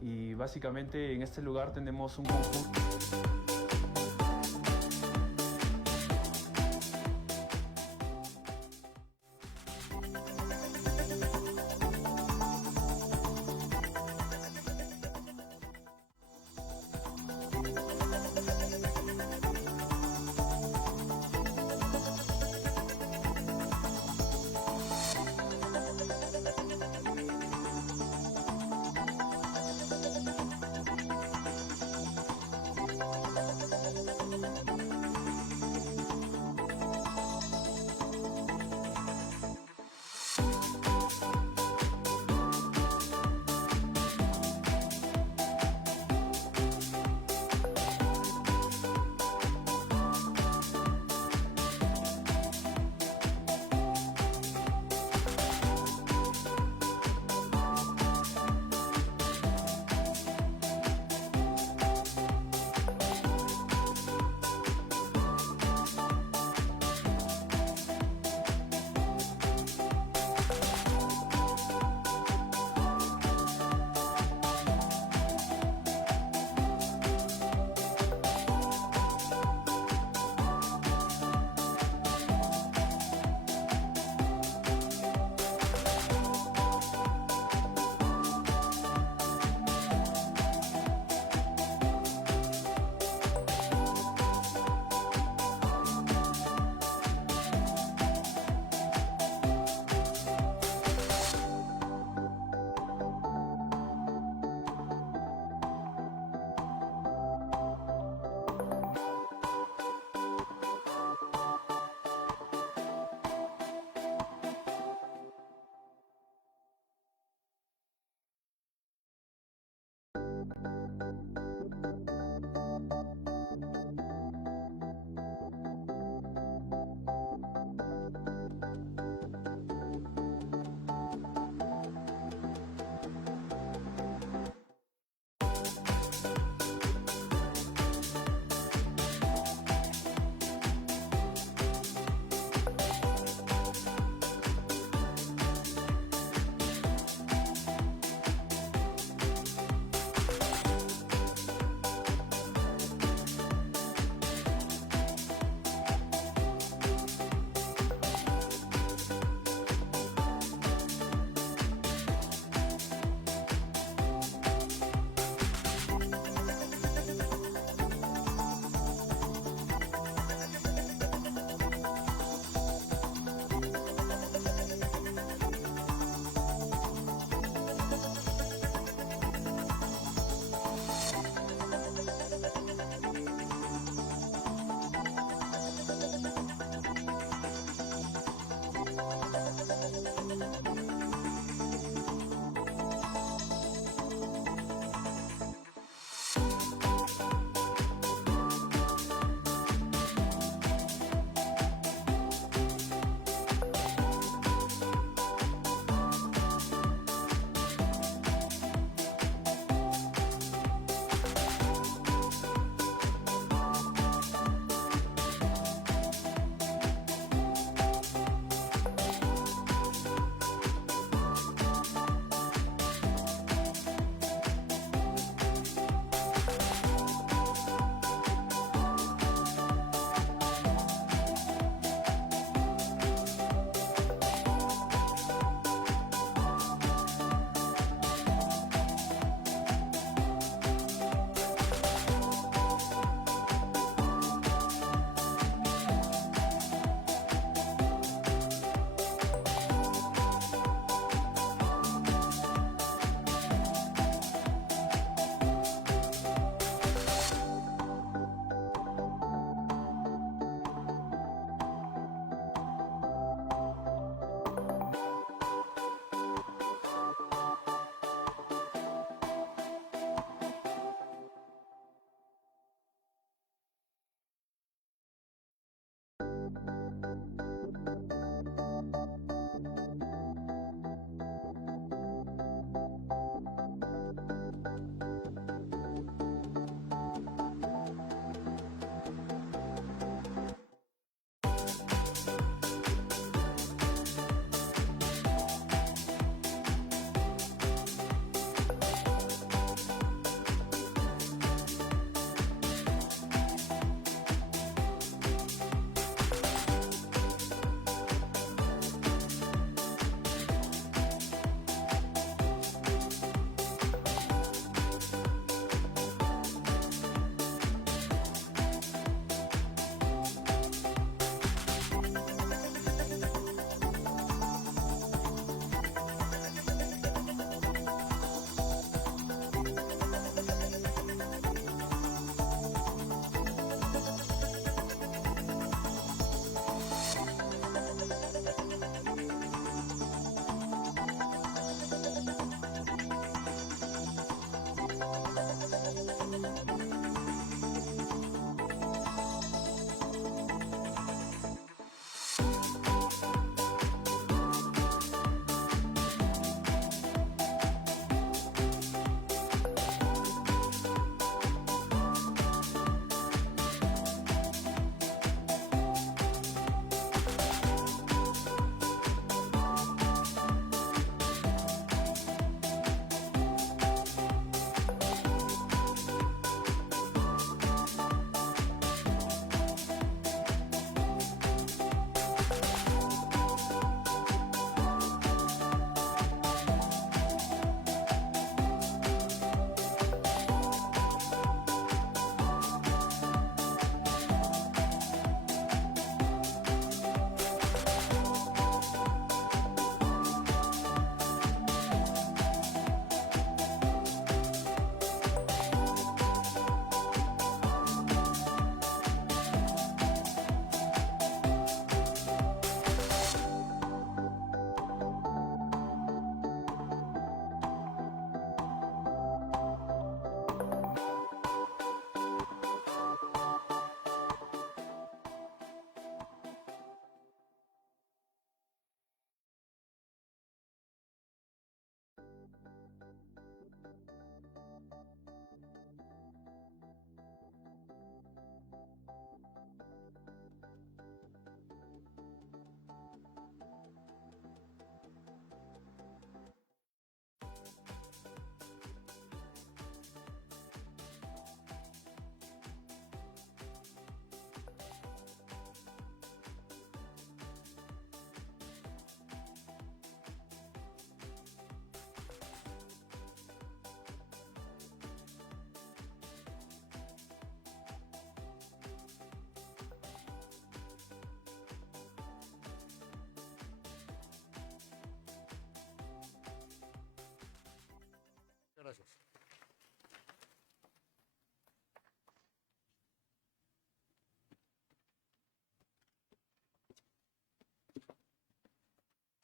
y básicamente en este lugar tenemos un conjunto.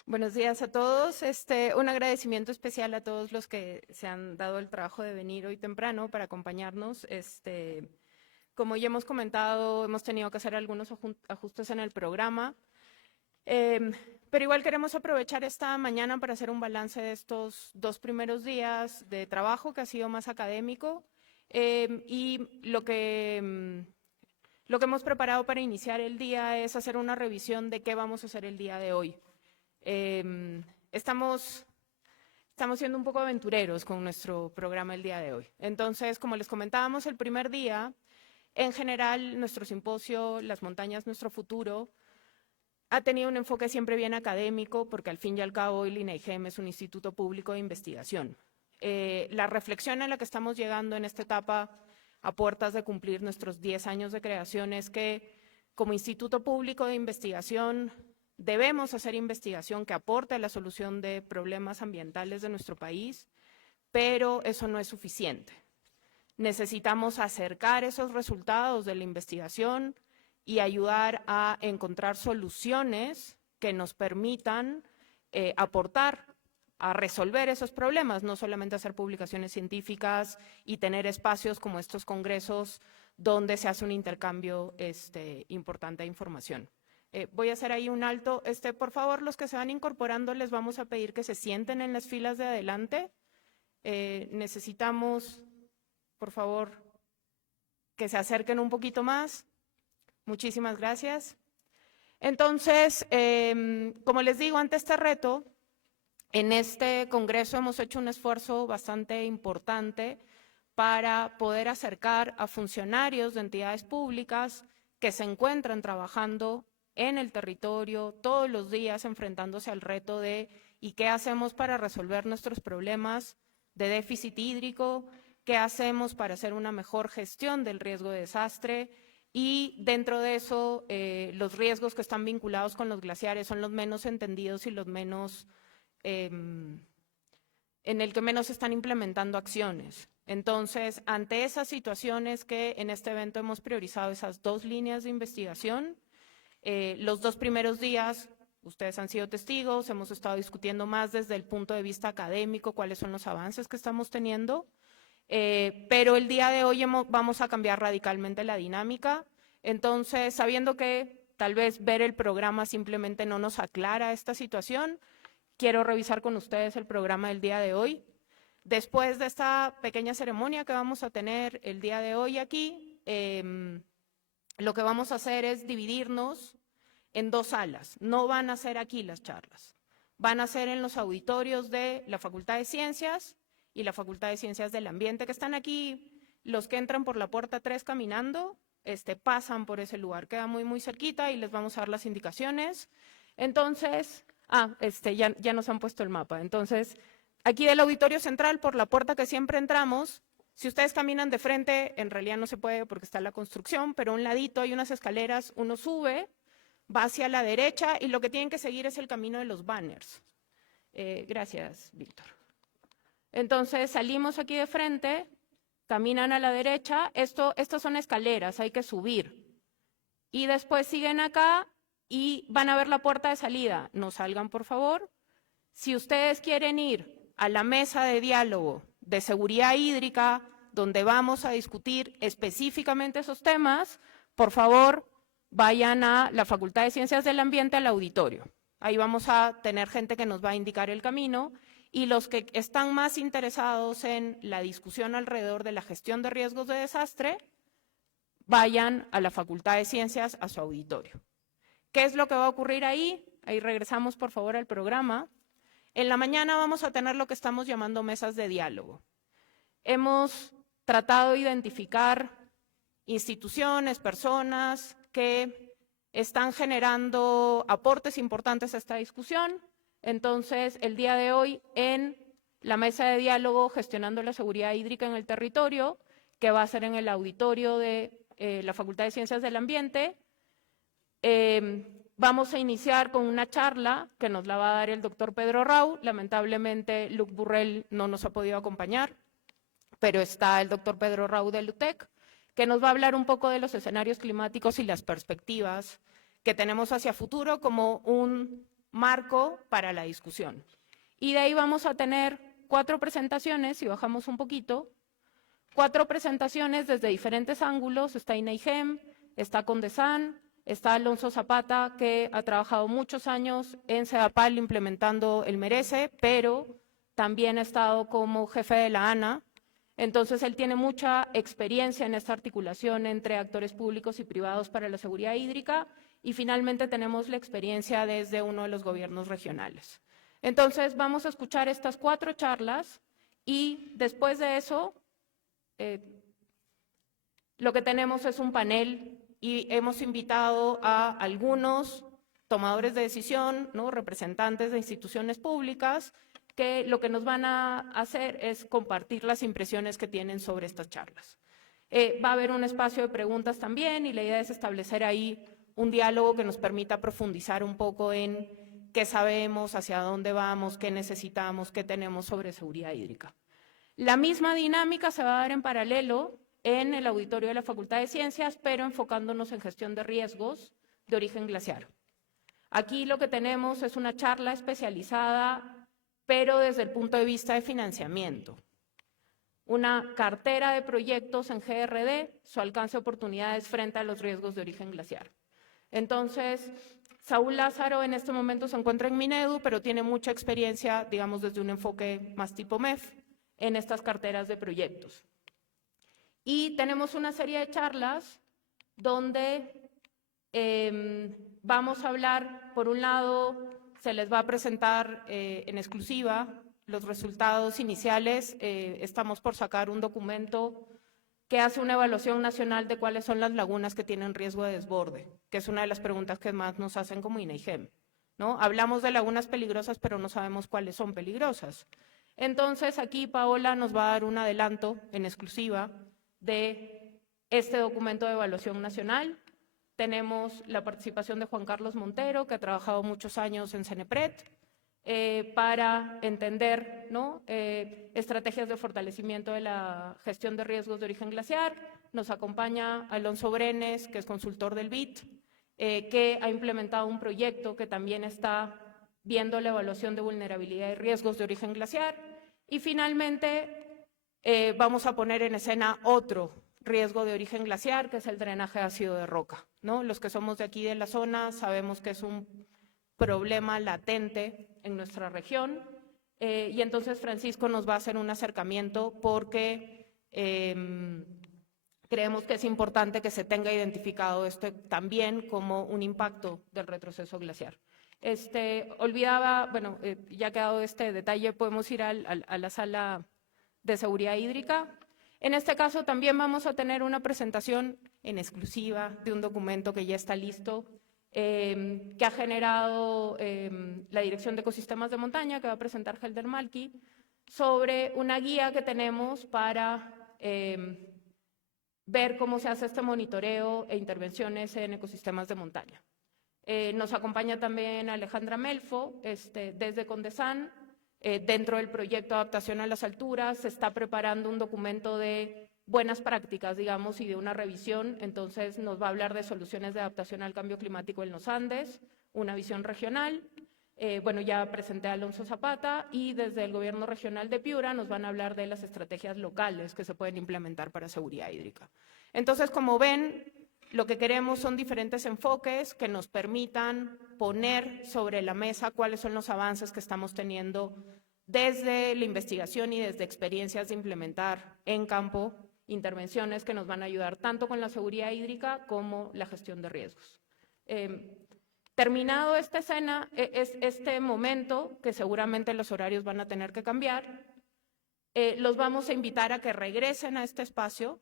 Buenos días a todos. Un agradecimiento especial a todos los que se han dado el trabajo de venir hoy temprano para acompañarnos. Como ya hemos comentado, hemos tenido que hacer algunos ajustes en el programa, pero igual queremos aprovechar esta mañana para hacer un balance de estos 2 primeros días de trabajo que ha sido más académico y lo que hemos preparado para iniciar el día es hacer una revisión de qué vamos a hacer el día de hoy. Estamos siendo un poco aventureros con nuestro programa el día de hoy. Entonces, como les comentábamos el primer día, en general, nuestro simposio, Las montañas, nuestro futuro, ha tenido un enfoque siempre bien académico, porque al fin y al cabo el INEGEM es un instituto público de investigación. La reflexión a la que estamos llegando en esta etapa, a puertas de cumplir nuestros 10 años de creación, es que como instituto público de investigación debemos hacer investigación que aporte a la solución de problemas ambientales de nuestro país, pero eso no es suficiente. Necesitamos acercar esos resultados de la investigación y ayudar a encontrar soluciones que nos permitan aportar a resolver esos problemas, no solamente hacer publicaciones científicas y tener espacios como estos congresos donde se hace un intercambio importante de información. Voy a hacer ahí un alto. Por favor, los que se van incorporando, les vamos a pedir que se sienten en las filas de adelante. Necesitamos, por favor, que se acerquen un poquito más. Muchísimas gracias. Entonces, como les digo, ante este reto, en este congreso hemos hecho un esfuerzo bastante importante para poder acercar a funcionarios de entidades públicas que se encuentran trabajando en el territorio todos los días enfrentándose al reto de ¿y qué hacemos para resolver nuestros problemas de déficit hídrico? ¿Qué hacemos para hacer una mejor gestión del riesgo de desastre? Y dentro de eso, los riesgos que están vinculados con los glaciares son los menos entendidos y los menos, en el que menos se están implementando acciones. Entonces, ante esas situaciones que en este evento hemos priorizado esas 2 líneas de investigación, los 2 primeros días, ustedes han sido testigos, hemos estado discutiendo más desde el punto de vista académico cuáles son los avances que estamos teniendo, pero el día de hoy vamos a cambiar radicalmente la dinámica. Entonces, sabiendo que tal vez ver el programa simplemente no nos aclara esta situación, quiero revisar con ustedes el programa del día de hoy. Después de esta pequeña ceremonia que vamos a tener el día de hoy aquí, lo que vamos a hacer es dividirnos en 2 salas. No van a ser aquí las charlas. Van a ser en los auditorios de la Facultad de Ciencias y la Facultad de Ciencias del Ambiente, que están aquí. Los que entran por la puerta 3 caminando, pasan por ese lugar. Queda muy, muy cerquita y les vamos a dar las indicaciones. Entonces, ya nos han puesto el mapa. Entonces, aquí del auditorio central, por la puerta que siempre entramos, si ustedes caminan de frente, en realidad no se puede porque está la construcción, pero a un ladito hay unas escaleras, uno sube, va hacia la derecha y lo que tienen que seguir es el camino de los banners. Gracias, Víctor. Entonces salimos aquí de frente, caminan a la derecha, estas son escaleras, hay que subir. Y después siguen acá y van a ver la puerta de salida. No salgan, por favor. Si ustedes quieren ir a la mesa de diálogo de seguridad hídrica, donde vamos a discutir específicamente esos temas, por favor, vayan a la Facultad de Ciencias del Ambiente, al auditorio. Ahí vamos a tener gente que nos va a indicar el camino, y los que están más interesados en la discusión alrededor de la gestión de riesgos de desastre, vayan a la Facultad de Ciencias, a su auditorio. ¿Qué es lo que va a ocurrir ahí? Ahí regresamos, por favor, al programa. En la mañana vamos a tener lo que estamos llamando mesas de diálogo. Hemos tratado de identificar instituciones, personas que están generando aportes importantes a esta discusión. Entonces, el día de hoy, en la mesa de diálogo gestionando la seguridad hídrica en el territorio, que va a ser en el auditorio de la Facultad de Ciencias del Ambiente, vamos a iniciar con una charla que nos la va a dar el doctor Pedro Rau. Lamentablemente, Luc Burrell no nos ha podido acompañar, pero está el doctor Pedro Rau del UTEC, que nos va a hablar un poco de los escenarios climáticos y las perspectivas que tenemos hacia futuro como un marco para la discusión. Y de ahí vamos a tener 4 presentaciones, si bajamos un poquito, 4 presentaciones desde diferentes ángulos. Está INEIGEM, está Condesan, está Alonso Zapata, que ha trabajado muchos años en Sedapal implementando el Merece, pero también ha estado como jefe de la ANA. Entonces, él tiene mucha experiencia en esta articulación entre actores públicos y privados para la seguridad hídrica. Y finalmente tenemos la experiencia desde uno de los gobiernos regionales. Entonces, vamos a escuchar estas 4 charlas y después de eso, lo que tenemos es un panel y hemos invitado a algunos tomadores de decisión, ¿no?, representantes de instituciones públicas, que lo que nos van a hacer es compartir las impresiones que tienen sobre estas charlas. Va a haber un espacio de preguntas también y la idea es establecer ahí un diálogo que nos permita profundizar un poco en qué sabemos, hacia dónde vamos, qué necesitamos, qué tenemos sobre seguridad hídrica. La misma dinámica se va a dar en paralelo en el auditorio de la Facultad de Ciencias, pero enfocándonos en gestión de riesgos de origen glaciar. Aquí lo que tenemos es una charla especializada, pero desde el punto de vista de financiamiento. Una cartera de proyectos en GRD, su alcance de oportunidades frente a los riesgos de origen glaciar. Entonces, Saúl Lázaro en este momento se encuentra en Minedu, pero tiene mucha experiencia, digamos, desde un enfoque más tipo MEF, en estas carteras de proyectos. Y tenemos una serie de charlas donde vamos a hablar, por un lado, se les va a presentar en exclusiva los resultados iniciales. Estamos por sacar un documento que hace una evaluación nacional de cuáles son las lagunas que tienen riesgo de desborde, que es una de las preguntas que más nos hacen como INEIGEM, ¿no? Hablamos de lagunas peligrosas, pero no sabemos cuáles son peligrosas. Entonces, aquí Paola nos va a dar un adelanto en exclusiva de este documento de evaluación nacional. Tenemos la participación de Juan Carlos Montero, que ha trabajado muchos años en CENEPRED, para entender, ¿no?, estrategias de fortalecimiento de la gestión de riesgos de origen glaciar. Nos acompaña Alonso Brenes, que es consultor del BIT, que ha implementado un proyecto que también está viendo la evaluación de vulnerabilidad y riesgos de origen glaciar. Y finalmente vamos a poner en escena otro riesgo de origen glaciar, que es el drenaje ácido de roca, ¿no? Los que somos de aquí de la zona sabemos que es un problema latente en nuestra región, y entonces Francisco nos va a hacer un acercamiento porque creemos que es importante que se tenga identificado esto también como un impacto del retroceso glaciar. Olvidaba, bueno, ya ha quedado este detalle, podemos ir a la sala de seguridad hídrica. En este caso también vamos a tener una presentación en exclusiva de un documento que ya está listo, que ha generado la Dirección de Ecosistemas de Montaña, que va a presentar Helder Malki, sobre una guía que tenemos para ver cómo se hace este monitoreo e intervenciones en ecosistemas de montaña. Nos acompaña también Alejandra Melfo, desde Condesan. Dentro del proyecto de adaptación a las alturas se está preparando un documento de buenas prácticas, digamos, y de una revisión. Entonces nos va a hablar de soluciones de adaptación al cambio climático en los Andes, una visión regional. Bueno, ya presenté a Alonso Zapata, y desde el gobierno regional de Piura nos van a hablar de las estrategias locales que se pueden implementar para seguridad hídrica. Entonces, como ven, lo que queremos son diferentes enfoques que nos permitan poner sobre la mesa cuáles son los avances que estamos teniendo desde la investigación y desde experiencias de implementar en campo intervenciones que nos van a ayudar tanto con la seguridad hídrica como la gestión de riesgos. Terminado esta escena, este momento, que seguramente los horarios van a tener que cambiar, los vamos a invitar a que regresen a este espacio,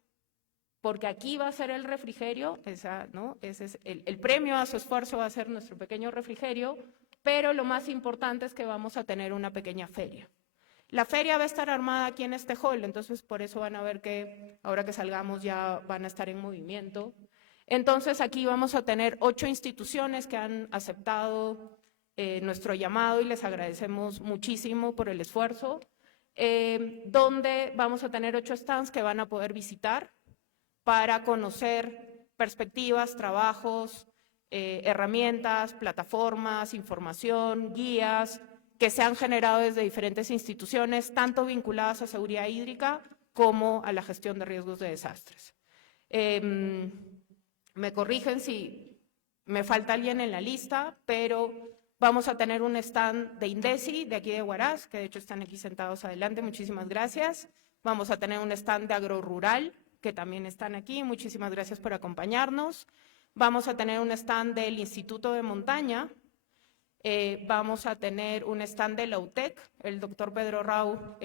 porque aquí va a ser el refrigerio, ¿no? Ese es el premio a su esfuerzo, va a ser nuestro pequeño refrigerio, pero lo más importante es que vamos a tener una pequeña feria. La feria va a estar armada aquí en este hall, entonces por eso van a ver que ahora que salgamos ya van a estar en movimiento. Entonces aquí vamos a tener 8 instituciones que han aceptado nuestro llamado y les agradecemos muchísimo por el esfuerzo, donde vamos a tener 8 stands que van a poder visitar para conocer perspectivas, trabajos, herramientas, plataformas, información, guías que se han generado desde diferentes instituciones, tanto vinculadas a seguridad hídrica como a la gestión de riesgos de desastres. Me corrigen si me falta alguien en la lista, pero vamos a tener un stand de INDECI, de aquí de Huaraz, que de hecho están aquí sentados adelante, muchísimas gracias. Vamos a tener un stand de agrorural, que también están aquí, muchísimas gracias por acompañarnos. Vamos a tener un stand del Instituto de Montaña, vamos a tener un stand de la UTEC, el doctor Pedro Rau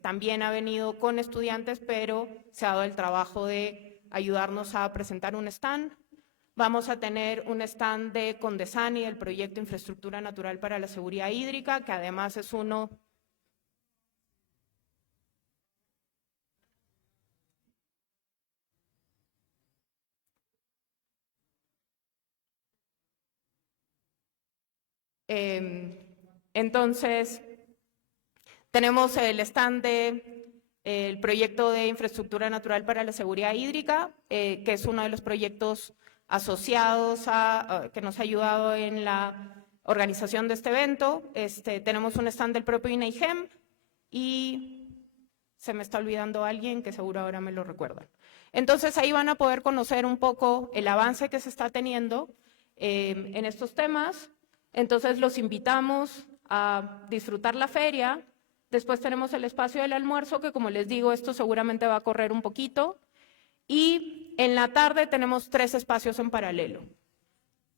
también ha venido con estudiantes, pero se ha dado el trabajo de ayudarnos a presentar un stand. Vamos a tener un stand de Condesani, del proyecto Infraestructura Natural para la Seguridad Hídrica, que además es uno... Entonces, tenemos el stand del proyecto de Infraestructura Natural para la Seguridad Hídrica, que es uno de los proyectos asociados que nos ha ayudado en la organización de este evento. Tenemos un stand del propio INAIGEM y se me está olvidando alguien que seguro ahora me lo recuerdan. Entonces, ahí van a poder conocer un poco el avance que se está teniendo en estos temas. Entonces, los invitamos a disfrutar la feria. Después tenemos el espacio del almuerzo, que como les digo, esto seguramente va a correr un poquito. Y en la tarde tenemos 3 espacios en paralelo.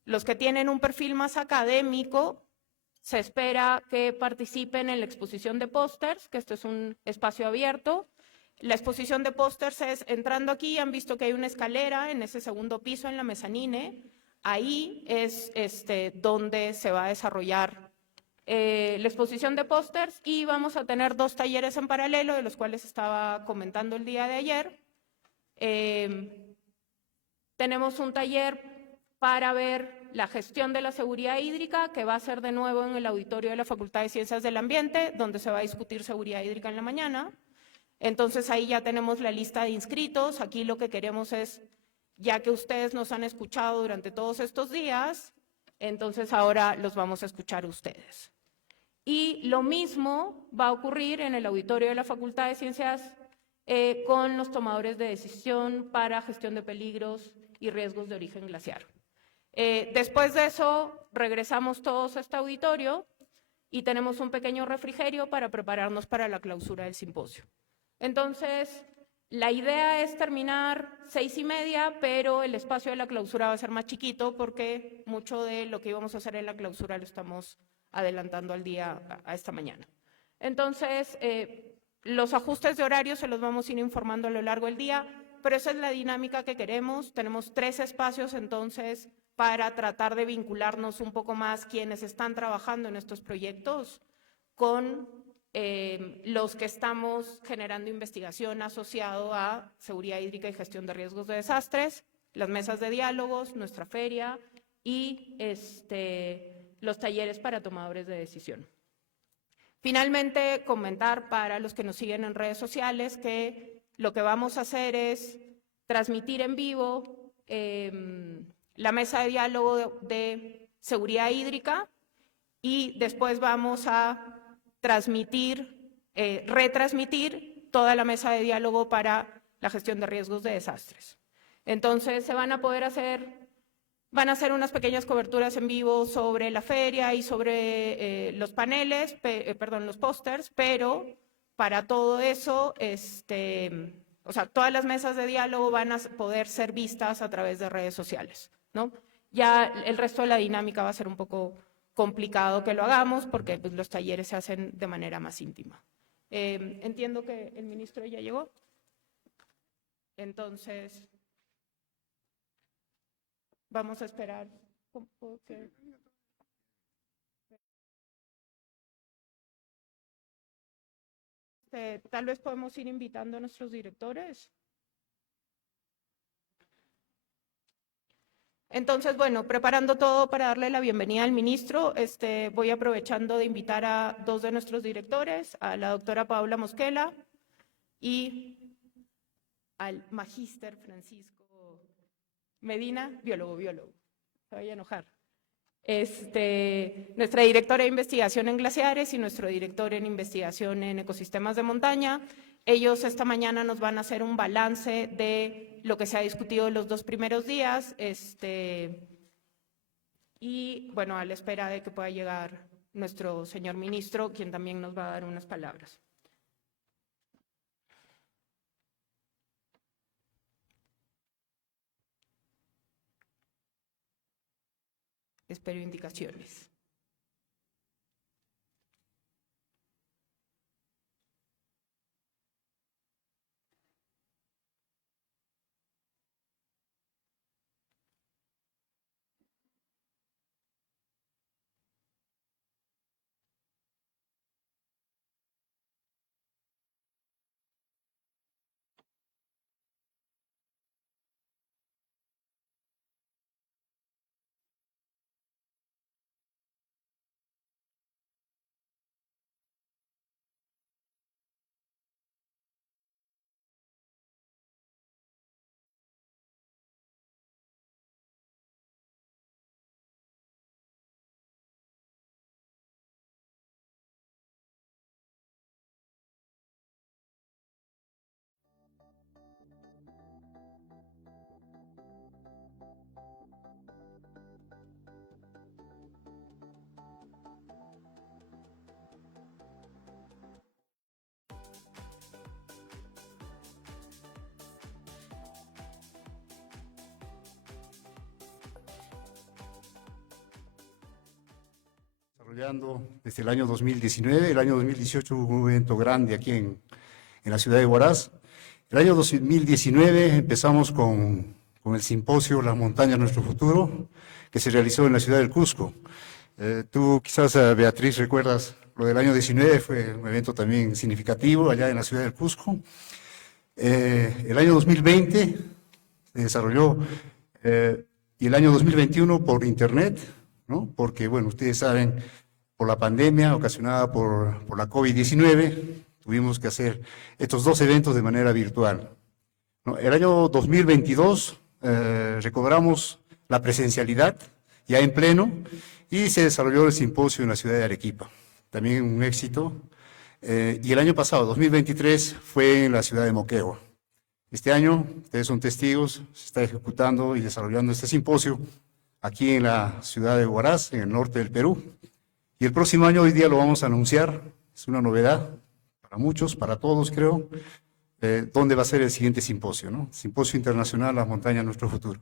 Los que tienen un perfil más académico, se espera que participen en la exposición de pósters, que esto es un espacio abierto. La exposición de pósters es, entrando aquí, han visto que hay una escalera en ese segundo piso, en la mezanine. Ahí es donde se va a desarrollar la exposición de pósters y vamos a tener 2 talleres en paralelo, de los cuales estaba comentando el día de ayer. Tenemos un taller para ver la gestión de la seguridad hídrica, que va a ser de nuevo en el auditorio de la Facultad de Ciencias del Ambiente, donde se va a discutir seguridad hídrica en la mañana. Entonces, ahí ya tenemos la lista de inscritos. Aquí lo que queremos es, ya que ustedes nos han escuchado durante todos estos días, entonces ahora los vamos a escuchar ustedes. Y lo mismo va a ocurrir en el auditorio de la Facultad de Ciencias con los tomadores de decisión para gestión de peligros y riesgos de origen glaciar. Después de eso, regresamos todos a este auditorio y tenemos un pequeño refrigerio para prepararnos para la clausura del simposio. Entonces, la idea es terminar 6:30, pero el espacio de la clausura va a ser más chiquito porque mucho de lo que íbamos a hacer en la clausura lo estamos adelantando al día, a esta mañana. Entonces, los ajustes de horario se los vamos a ir informando a lo largo del día, pero esa es la dinámica que queremos. Tenemos 3 espacios, entonces, para tratar de vincularnos un poco más quienes están trabajando en estos proyectos con los que estamos generando investigación asociado a seguridad hídrica y gestión de riesgos de desastres, las mesas de diálogos, nuestra feria y los talleres para tomadores de decisión. Finalmente, comentar para los que nos siguen en redes sociales que lo que vamos a hacer es transmitir en vivo la mesa de diálogo de seguridad hídrica y después vamos a retransmitir toda la mesa de diálogo para la gestión de riesgos de desastres. Entonces, van a hacer unas pequeñas coberturas en vivo sobre la feria y sobre los paneles, los pósters, pero para todo eso, todas las mesas de diálogo van a poder ser vistas a través de redes sociales, ¿no? Ya el resto de la dinámica va a ser un poco complicado que lo hagamos porque pues, los talleres se hacen de manera más íntima. Entiendo que el ministro ya llegó. Entonces, vamos a esperar. Tal vez podemos ir invitando a nuestros directores. Entonces, bueno, preparando todo para darle la bienvenida al ministro, voy aprovechando de invitar a 2 de nuestros directores, a la doctora Paula Mosquela y al magíster Francisco Medina, biólogo. se vaya a enojar. Nuestra directora de investigación en glaciares y nuestro director en investigación en ecosistemas de montaña. Ellos esta mañana nos van a hacer un balance de lo que se ha discutido los 2 primeros días. Y bueno, a la espera de que pueda llegar nuestro señor ministro, quien también nos va a dar unas palabras. Espero indicaciones. Desarrollando desde el año 2019, el año 2018 hubo un evento grande aquí en la ciudad de Huaraz. El año 2019 empezamos con el simposio Las montañas, nuestro futuro, que se realizó en la ciudad del Cusco. Tú quizás, Beatriz, recuerdas lo del año 19, fue un evento también significativo allá en la ciudad del Cusco. El año 2020 se desarrolló y el año 2021 por internet, ¿no? Porque, bueno, ustedes saben, por la pandemia ocasionada por la COVID-19, tuvimos que hacer estos 2 eventos de manera virtual, ¿no? El año 2022 recobramos la presencialidad ya en pleno y se desarrolló el simposio en la ciudad de Arequipa, también un éxito. Y el año pasado, 2023, fue en la ciudad de Moquegua. Este año, ustedes son testigos, se está ejecutando y desarrollando este simposio aquí en la ciudad de Huaraz, en el norte del Perú. Y el próximo año, hoy día lo vamos a anunciar, es una novedad para muchos, para todos creo, dónde va a ser el siguiente simposio, ¿no? Simposio Internacional Las montañas, nuestro futuro.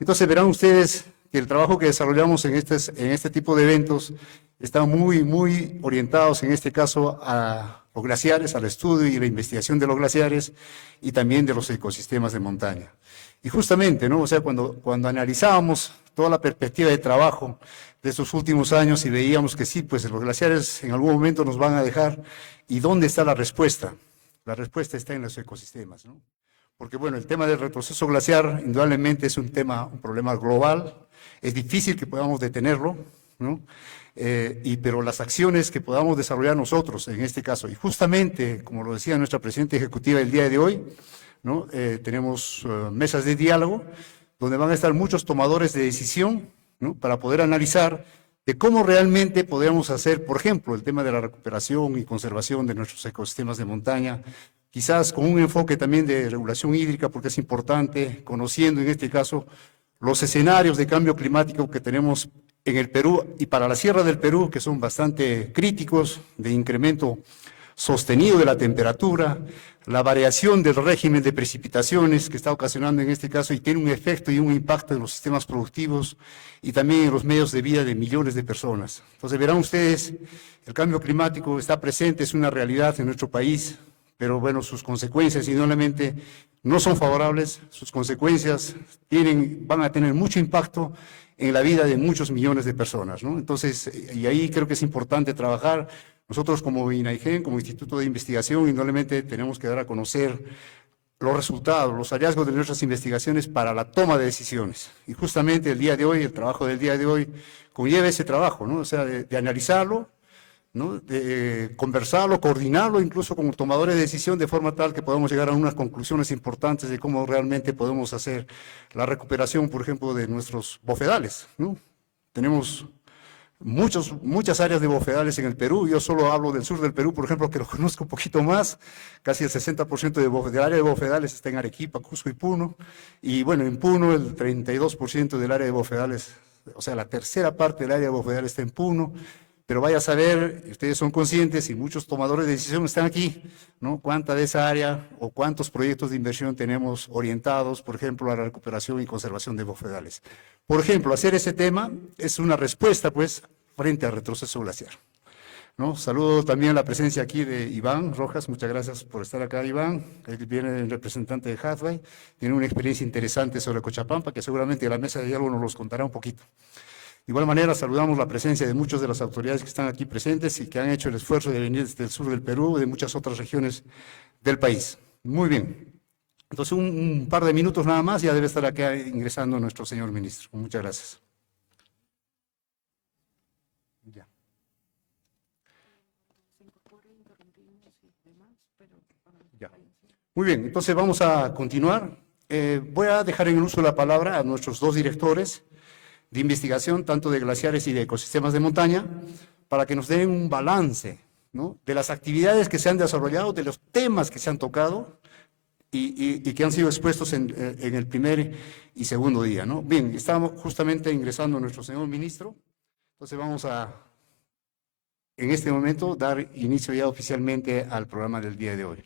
Entonces verán ustedes que el trabajo que desarrollamos en este tipo de eventos está muy orientados en este caso a los glaciares, al estudio y la investigación de los glaciares y también de los ecosistemas de montaña. Y justamente, ¿no? O sea, cuando analizábamos toda la perspectiva de trabajo de estos últimos años y veíamos que sí, pues los glaciares en algún momento nos van a dejar. ¿Y dónde está la respuesta? La respuesta está en los ecosistemas, ¿no? Porque, bueno, el tema del retroceso glaciar indudablemente es un problema global, es difícil que podamos detenerlo, ¿no? Pero las acciones que podamos desarrollar nosotros en este caso, y justamente, como lo decía nuestra presidenta ejecutiva el día de hoy, ¿no? Tenemos mesas de diálogo donde van a estar muchos tomadores de decisión, ¿no? Para poder analizar de cómo realmente podemos hacer, por ejemplo, el tema de la recuperación y conservación de nuestros ecosistemas de montaña, quizás con un enfoque también de regulación hídrica, porque es importante, conociendo en este caso los escenarios de cambio climático que tenemos en el Perú y para la Sierra del Perú, que son bastante críticos, de incremento sostenido de la temperatura, la variación del régimen de precipitaciones que está ocasionando en este caso y tiene un efecto y un impacto en los sistemas productivos y también en los medios de vida de millones de personas. Entonces verán ustedes, el cambio climático está presente, es una realidad en nuestro país, pero bueno, sus consecuencias indudablemente no son favorables, sus consecuencias van a tener mucho impacto en la vida de muchos millones de personas, ¿no? Entonces, y ahí creo que es importante trabajar. Nosotros como INAIGEN, como Instituto de Investigación, indudablemente tenemos que dar a conocer los resultados, los hallazgos de nuestras investigaciones para la toma de decisiones. Y justamente el día de hoy, el trabajo del día de hoy, conlleva ese trabajo, ¿no? O sea, de analizarlo, ¿no? De conversarlo, coordinarlo, incluso con tomadores de decisión, de forma tal que podamos llegar a unas conclusiones importantes de cómo realmente podemos hacer la recuperación, por ejemplo, de nuestros bofedales, ¿no? Tenemos muchas áreas de bofedales en el Perú. Yo solo hablo del sur del Perú, por ejemplo, que lo conozco un poquito más. Casi el 60% del área de bofedales está en Arequipa, Cusco y Puno. Y bueno, en Puno el 32% del área de bofedales, o sea, la tercera parte del área de bofedales está en Puno. Pero vaya a saber, ustedes son conscientes y muchos tomadores de decisión están aquí, ¿no? Cuánta de esa área o cuántos proyectos de inversión tenemos orientados, por ejemplo, a la recuperación y conservación de bofedales. Por ejemplo, hacer ese tema es una respuesta, pues, frente al retroceso glaciar, ¿no? Saludo también la presencia aquí de Iván Rojas, muchas gracias por estar acá, Iván. Él viene el representante de Hathaway, tiene una experiencia interesante sobre Cochapampa, que seguramente la mesa de diálogo nos los contará un poquito. De igual manera, saludamos la presencia de muchas de las autoridades que están aquí presentes y que han hecho el esfuerzo de venir desde el sur del Perú y de muchas otras regiones del país. Muy bien. Entonces, un par de minutos nada más, ya debe estar acá ingresando nuestro señor ministro. Muchas gracias. Ya. Ya. Muy bien, entonces vamos a continuar. Voy a dejar en el uso de la palabra a nuestros dos directores de investigación, tanto de glaciares y de ecosistemas de montaña, para que nos den un balance, ¿no?, de las actividades que se han desarrollado, de los temas que se han tocado y que han sido expuestos en el primer y segundo día, ¿no? Bien, estamos justamente ingresando a nuestro señor ministro, entonces vamos a, en este momento, dar inicio ya oficialmente al programa del día de hoy.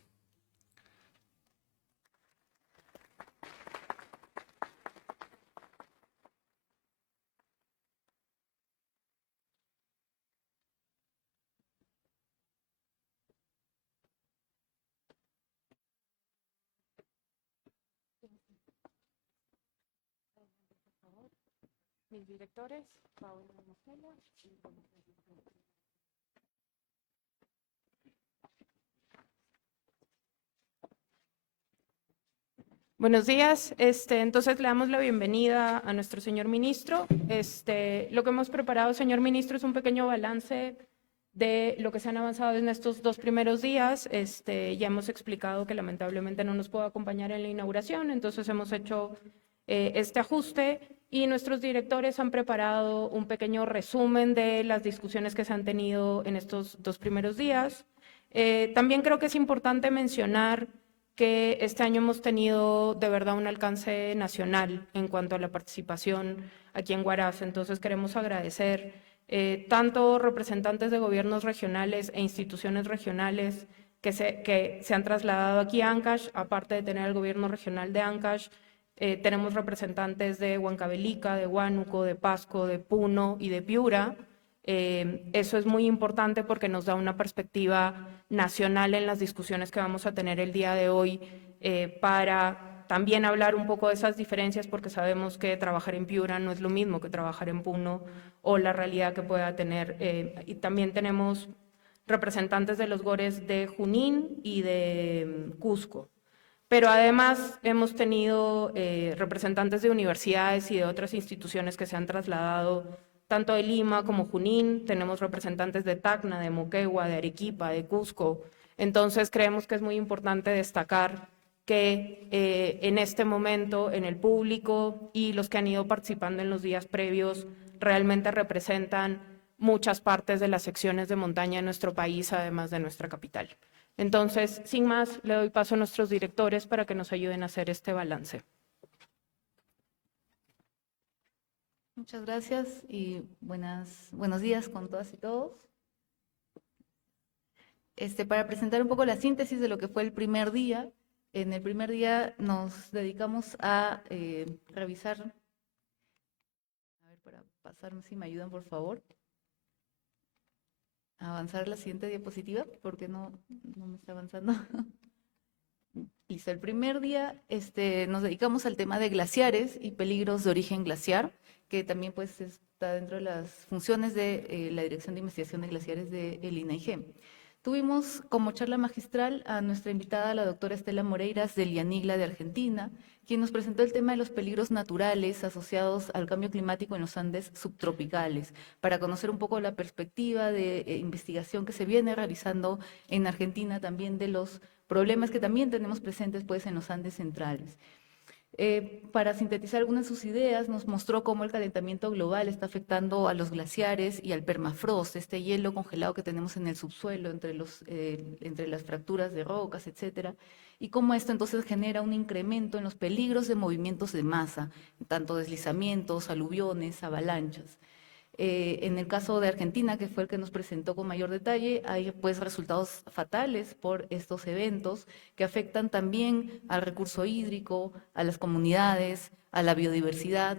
Mis directores, Paola Mosela y buenos días. Entonces le damos la bienvenida a nuestro señor ministro. Lo que hemos preparado, señor ministro, es un pequeño balance de lo que se han avanzado en estos 2 primeros días. Ya hemos explicado que lamentablemente no nos pudo acompañar en la inauguración, entonces hemos hecho este ajuste y nuestros directores han preparado un pequeño resumen de las discusiones que se han tenido en estos 2 primeros días. También creo que es importante mencionar que este año hemos tenido de verdad un alcance nacional en cuanto a la participación aquí en Huaraz. Entonces queremos agradecer tanto representantes de gobiernos regionales e instituciones regionales que se han trasladado aquí a Ancash, aparte de tener el gobierno regional de Ancash. Tenemos representantes de Huancavelica, de Huánuco, de Pasco, de Puno y de Piura. Eso es muy importante porque nos da una perspectiva nacional en las discusiones que vamos a tener el día de hoy para también hablar un poco de esas diferencias, porque sabemos que trabajar en Piura no es lo mismo que trabajar en Puno o la realidad que pueda tener. Y también tenemos representantes de los GORES de Junín y de Cusco. Pero además hemos tenido representantes de universidades y de otras instituciones que se han trasladado tanto de Lima como Junín. Tenemos representantes de Tacna, de Moquegua, de Arequipa, de Cusco. Entonces creemos que es muy importante destacar que en este momento en el público y los que han ido participando en los días previos realmente representan muchas partes de las secciones de montaña de nuestro país, además de nuestra capital. Entonces, sin más, le doy paso a nuestros directores para que nos ayuden a hacer este balance. Muchas gracias y buenos días con todas y todos. Para presentar un poco la síntesis de lo que fue el primer día. En el primer día nos dedicamos a revisar, a ver, para pasarme si me ayudan por favor. Avanzar la siguiente diapositiva, porque no me está avanzando. Listo, el primer día nos dedicamos al tema de glaciares y peligros de origen glaciar, que también pues está dentro de las funciones de la Dirección de Investigación de Glaciares del INAIGEM. Tuvimos como charla magistral a nuestra invitada, la doctora Estela Moreiras, del IANIGLA de Argentina, quien nos presentó el tema de los peligros naturales asociados al cambio climático en los Andes subtropicales, para conocer un poco la perspectiva de investigación que se viene realizando en Argentina, también de los problemas que también tenemos presentes pues, en los Andes centrales. Para sintetizar algunas de sus ideas, nos mostró cómo el calentamiento global está afectando a los glaciares y al permafrost, este hielo congelado que tenemos en el subsuelo, entre las fracturas de rocas, etcétera, y cómo esto entonces genera un incremento en los peligros de movimientos de masa, tanto deslizamientos, aluviones, avalanchas. En el caso de Argentina, que fue el que nos presentó con mayor detalle, hay pues resultados fatales por estos eventos que afectan también al recurso hídrico, a las comunidades, a la biodiversidad.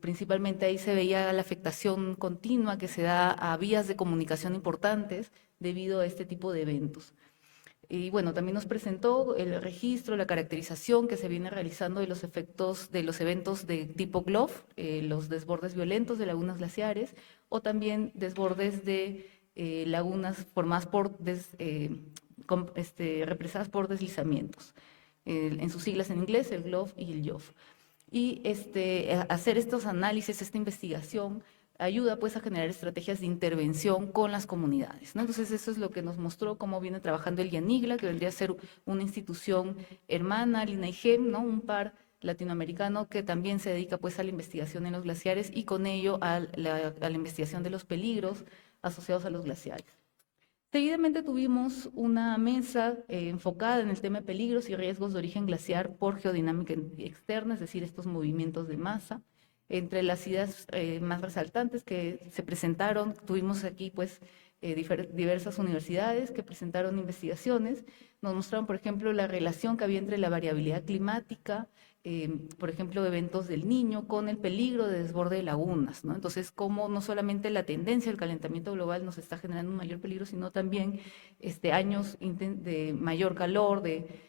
Principalmente ahí se veía la afectación continua que se da a vías de comunicación importantes debido a este tipo de eventos. Y bueno, también nos presentó el registro, la caracterización que se viene realizando de los efectos de los eventos de tipo GLOF, los desbordes violentos de lagunas glaciares, o también desbordes de lagunas formadas por represadas por deslizamientos. En sus siglas en inglés, el GLOF y el YOF. Y hacer estos análisis, esta investigación, ayuda pues a generar estrategias de intervención con las comunidades, ¿no? Entonces eso es lo que nos mostró cómo viene trabajando el IANIGLA, que vendría a ser una institución hermana al INAIGEM, ¿no? Un par latinoamericano que también se dedica pues a la investigación en los glaciares y con ello a la investigación de los peligros asociados a los glaciares. Seguidamente tuvimos una mesa enfocada en el tema de peligros y riesgos de origen glaciar por geodinámica externa, es decir, estos movimientos de masa. Entre las ideas más resaltantes que se presentaron, tuvimos aquí pues diversas universidades que presentaron investigaciones. Nos mostraron, por ejemplo, la relación que había entre la variabilidad climática, por ejemplo, eventos del Niño, con el peligro de desborde de lagunas, ¿no? Entonces, cómo no solamente la tendencia del calentamiento global nos está generando un mayor peligro, sino también años de mayor calor, de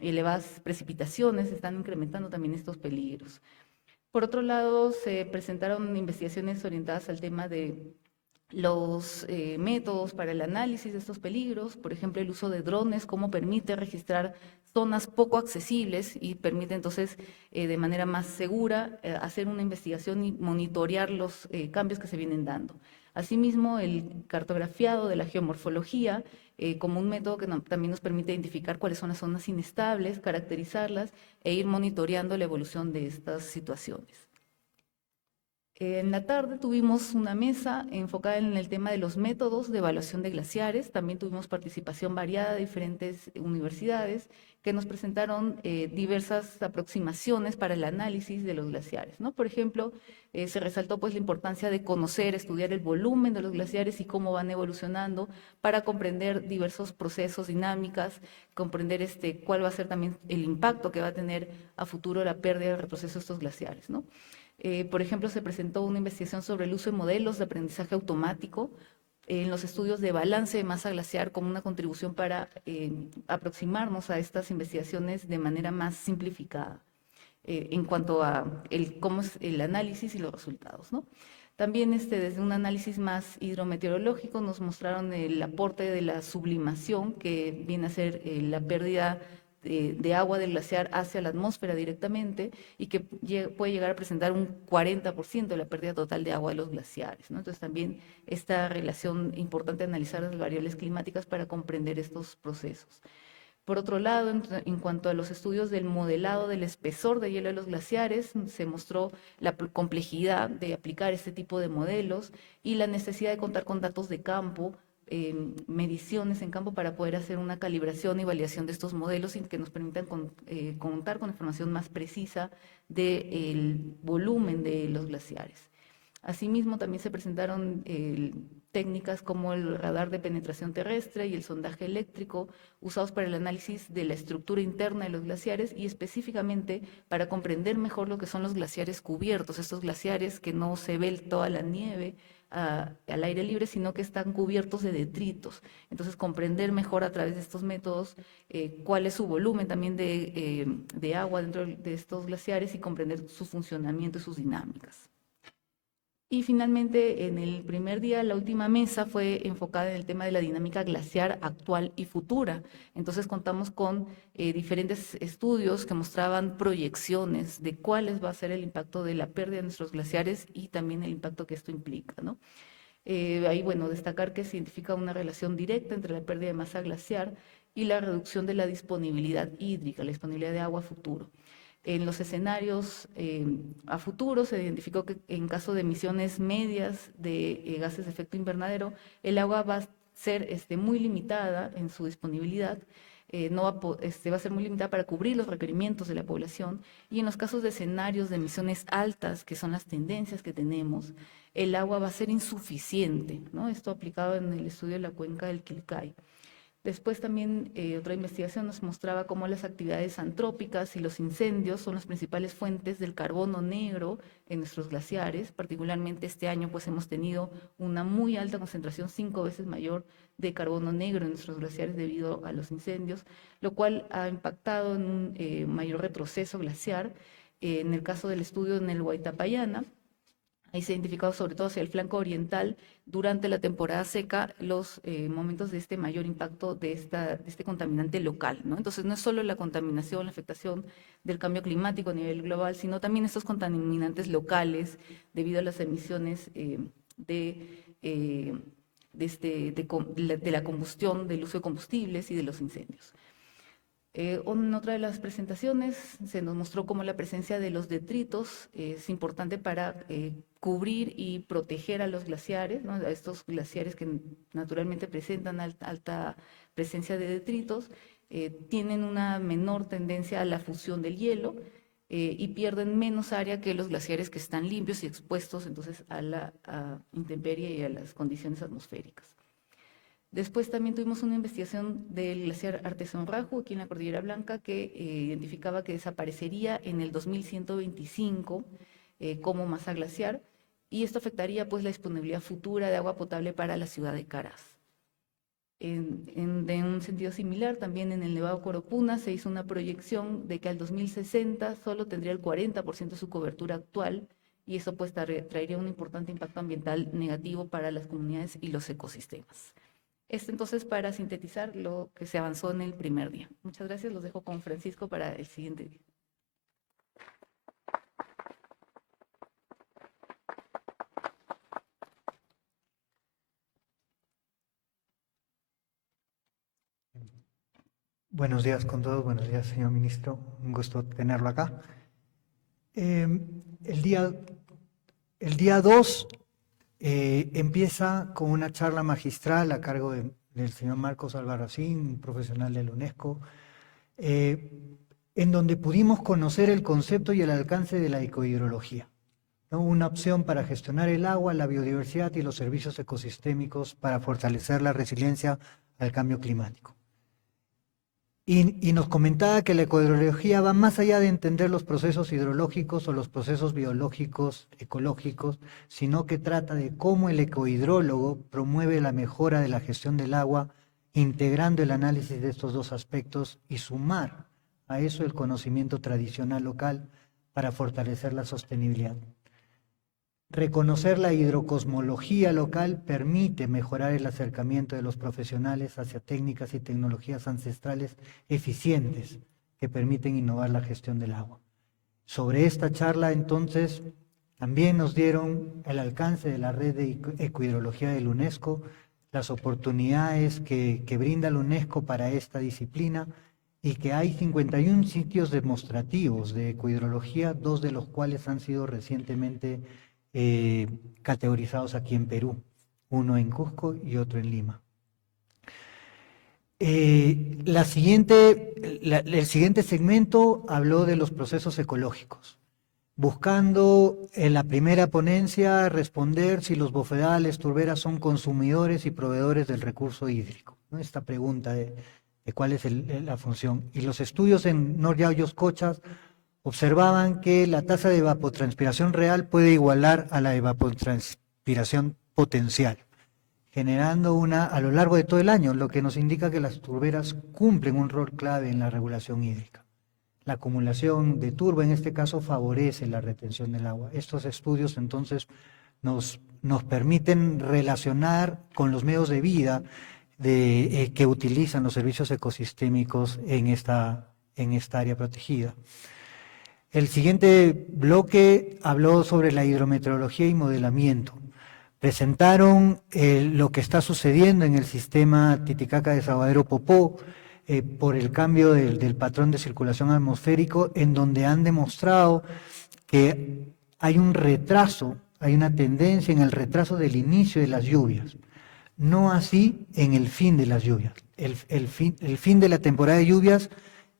elevadas precipitaciones, están incrementando también estos peligros. Por otro lado, se presentaron investigaciones orientadas al tema de los métodos para el análisis de estos peligros, por ejemplo, el uso de drones, cómo permite registrar zonas poco accesibles y permite entonces de manera más segura hacer una investigación y monitorear los cambios que se vienen dando. Asimismo, el cartografiado de la geomorfología como un método que también nos permite identificar cuáles son las zonas inestables, caracterizarlas e ir monitoreando la evolución de estas situaciones. En la tarde tuvimos una mesa enfocada en el tema de los métodos de evaluación de glaciares. También tuvimos participación variada de diferentes universidades que nos presentaron diversas aproximaciones para el análisis de los glaciares, ¿no? Por ejemplo, se resaltó pues la importancia de conocer, estudiar el volumen de los glaciares y cómo van evolucionando para comprender diversos procesos, dinámicas, comprender cuál va a ser también el impacto que va a tener a futuro la pérdida del retroceso de estos glaciares, ¿no? Por ejemplo, se presentó una investigación sobre el uso de modelos de aprendizaje automático en los estudios de balance de masa glaciar como una contribución para aproximarnos a estas investigaciones de manera más simplificada en cuanto a cómo es el análisis y los resultados, ¿no? También desde un análisis más hidrometeorológico nos mostraron el aporte de la sublimación, que viene a ser la pérdida de agua del glaciar hacia la atmósfera directamente y que puede llegar a presentar un 40% de la pérdida total de agua de los glaciares, ¿no? Entonces también esta relación importante analizar las variables climáticas para comprender estos procesos. Por otro lado, en cuanto a los estudios del modelado del espesor de hielo de los glaciares, se mostró la complejidad de aplicar este tipo de modelos y la necesidad de contar con datos de campo, mediciones en campo para poder hacer una calibración y validación de estos modelos y que nos permitan contar con información más precisa del volumen de los glaciares. Asimismo, también se presentaron técnicas como el radar de penetración terrestre y el sondaje eléctrico usados para el análisis de la estructura interna de los glaciares y específicamente para comprender mejor lo que son los glaciares cubiertos, estos glaciares que no se ve toda la nieve al aire libre, sino que están cubiertos de detritos. Entonces, comprender mejor a través de estos métodos cuál es su volumen también de agua dentro de estos glaciares y comprender su funcionamiento y sus dinámicas. Y finalmente, en el primer día, la última mesa fue enfocada en el tema de la dinámica glaciar actual y futura. Entonces contamos con diferentes estudios que mostraban proyecciones de cuál va a ser el impacto de la pérdida de nuestros glaciares y también el impacto que esto implica, ¿no? Ahí, bueno, destacar que se identifica una relación directa entre la pérdida de masa glaciar y la reducción de la disponibilidad hídrica, la disponibilidad de agua a futuro. En los escenarios a futuro se identificó que en caso de emisiones medias de gases de efecto invernadero, el agua va a ser muy limitada en su disponibilidad, no va a ser muy limitada para cubrir los requerimientos de la población, y en los casos de escenarios de emisiones altas, que son las tendencias que tenemos, el agua va a ser insuficiente, ¿no? Esto aplicado en el estudio de la cuenca del Quilcay. Después también otra investigación nos mostraba cómo las actividades antrópicas y los incendios son las principales fuentes del carbono negro en nuestros glaciares. Particularmente este año pues hemos tenido una muy alta concentración, 5 veces mayor de carbono negro en nuestros glaciares debido a los incendios, lo cual ha impactado en un mayor retroceso glaciar. En el caso del estudio en el Huaytapallana, ahí se ha identificado sobre todo hacia el flanco oriental durante la temporada seca los momentos de este mayor impacto de este contaminante local, ¿no? Entonces no es solo la contaminación, la afectación del cambio climático a nivel global, sino también estos contaminantes locales debido a las emisiones de la combustión, del uso de combustibles y de los incendios. En otra de las presentaciones se nos mostró cómo la presencia de los detritos es importante para cubrir y proteger a los glaciares, ¿no? A estos glaciares que naturalmente presentan alta presencia de detritos, tienen una menor tendencia a la fusión del hielo y pierden menos área que los glaciares que están limpios y expuestos entonces a la intemperie y a las condiciones atmosféricas. Después también tuvimos una investigación del glaciar Artesón Raju, aquí en la Cordillera Blanca, que identificaba que desaparecería en el 2125 como masa glaciar, y esto afectaría pues la disponibilidad futura de agua potable para la ciudad de Caraz. De un sentido similar, también en el Nevado Coropuna se hizo una proyección de que al 2060 solo tendría el 40% de su cobertura actual, y eso pues traería un importante impacto ambiental negativo para las comunidades y los ecosistemas. Entonces, para sintetizar lo que se avanzó en el primer día. Muchas gracias, los dejo con Francisco para el siguiente día. Buenos días con todos, buenos días, señor ministro, un gusto tenerlo acá. El día 2 empieza con una charla magistral a cargo del señor Marcos Albarracín, un profesional de la UNESCO, en donde pudimos conocer el concepto y el alcance de la ecohidrología, ¿no? Una opción para gestionar el agua, la biodiversidad y los servicios ecosistémicos para fortalecer la resiliencia al cambio climático. Y nos comentaba que la ecohidrología va más allá de entender los procesos hidrológicos o los procesos biológicos, ecológicos, sino que trata de cómo el ecohidrólogo promueve la mejora de la gestión del agua, integrando el análisis de estos dos aspectos y sumar a eso el conocimiento tradicional local para fortalecer la sostenibilidad. Reconocer la hidrocosmología local permite mejorar el acercamiento de los profesionales hacia técnicas y tecnologías ancestrales eficientes que permiten innovar la gestión del agua. Sobre esta charla, entonces, también nos dieron el alcance de la red de ecohidrología de la UNESCO, las oportunidades que brinda la UNESCO para esta disciplina y que hay 51 sitios demostrativos de ecohidrología, 2 de los cuales han sido recientemente categorizados aquí en Perú, uno en Cusco y otro en Lima. El siguiente segmento habló de los procesos ecológicos, buscando en la primera ponencia responder si los bofedales, turberas son consumidores y proveedores del recurso hídrico, ¿no? Esta pregunta de cuál es la función. Y los estudios en Noryauyos Cochas observaban que la tasa de evapotranspiración real puede igualar a la evapotranspiración potencial, generando a lo largo de todo el año, lo que nos indica que las turberas cumplen un rol clave en la regulación hídrica. La acumulación de turba en este caso favorece la retención del agua. Estos estudios entonces nos permiten relacionar con los medios de vida que utilizan los servicios ecosistémicos en esta área protegida. El siguiente bloque habló sobre la hidrometeorología y modelamiento. Presentaron lo que está sucediendo en el sistema Titicaca-Desaguadero-Popó por el cambio del patrón de circulación atmosférico, en donde han demostrado que hay un retraso, hay una tendencia en el retraso del inicio de las lluvias. No así en el fin de las lluvias. El fin de la temporada de lluvias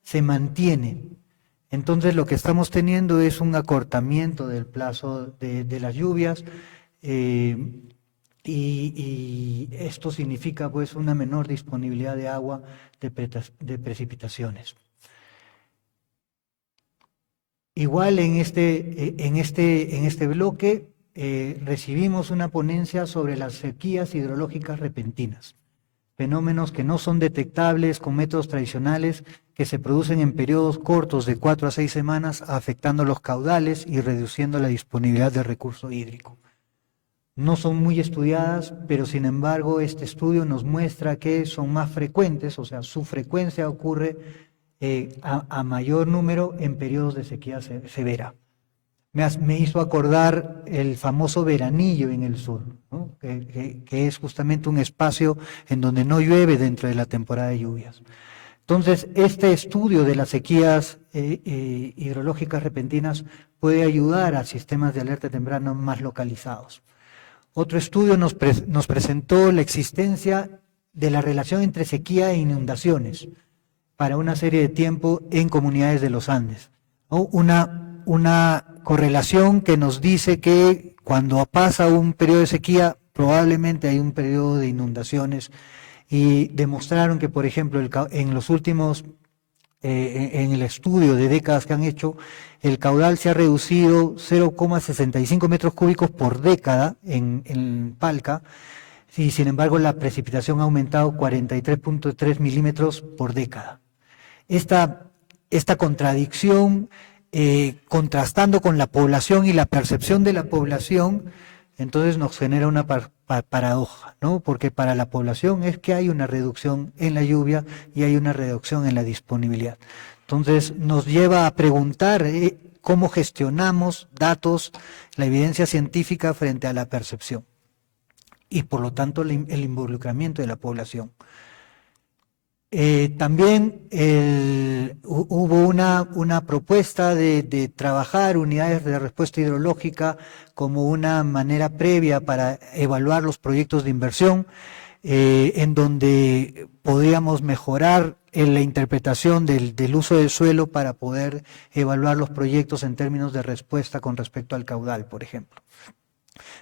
se mantiene. Entonces lo que estamos teniendo es un acortamiento del plazo de las lluvias y esto significa pues una menor disponibilidad de agua de precipitaciones. Igual en este bloque recibimos una ponencia sobre las sequías hidrológicas repentinas, fenómenos que no son detectables con métodos tradicionales, que se producen en periodos cortos de 4 a 6 semanas, afectando los caudales y reduciendo la disponibilidad de recurso hídrico. No son muy estudiadas, pero sin embargo este estudio nos muestra que son más frecuentes, o sea, su frecuencia ocurre a mayor número en periodos de sequía severa. Me hizo acordar el famoso veranillo en el sur, ¿no? que es justamente un espacio en donde no llueve dentro de la temporada de lluvias. Entonces, este estudio de las sequías hidrológicas repentinas puede ayudar a sistemas de alerta temprana más localizados. Otro estudio nos presentó la existencia de la relación entre sequía e inundaciones para una serie de tiempo en comunidades de los Andes, ¿no? Una correlación que nos dice que cuando pasa un periodo de sequía, probablemente hay un periodo de inundaciones, y demostraron que, por ejemplo, en los últimos, en el estudio de décadas que han hecho, el caudal se ha reducido 0,65 metros cúbicos por década en Palca, y sin embargo la precipitación ha aumentado 43.3 milímetros por década. Esta contradicción, contrastando con la población y la percepción de la población, entonces nos genera una paradoja, ¿no? Porque para la población es que hay una reducción en la lluvia y hay una reducción en la disponibilidad. Entonces nos lleva a preguntar cómo gestionamos datos, la evidencia científica frente a la percepción y por lo tanto el involucramiento de la población. También hubo una propuesta de trabajar unidades de respuesta hidrológica como una manera previa para evaluar los proyectos de inversión, en donde podríamos mejorar la interpretación del uso del suelo para poder evaluar los proyectos en términos de respuesta con respecto al caudal, por ejemplo.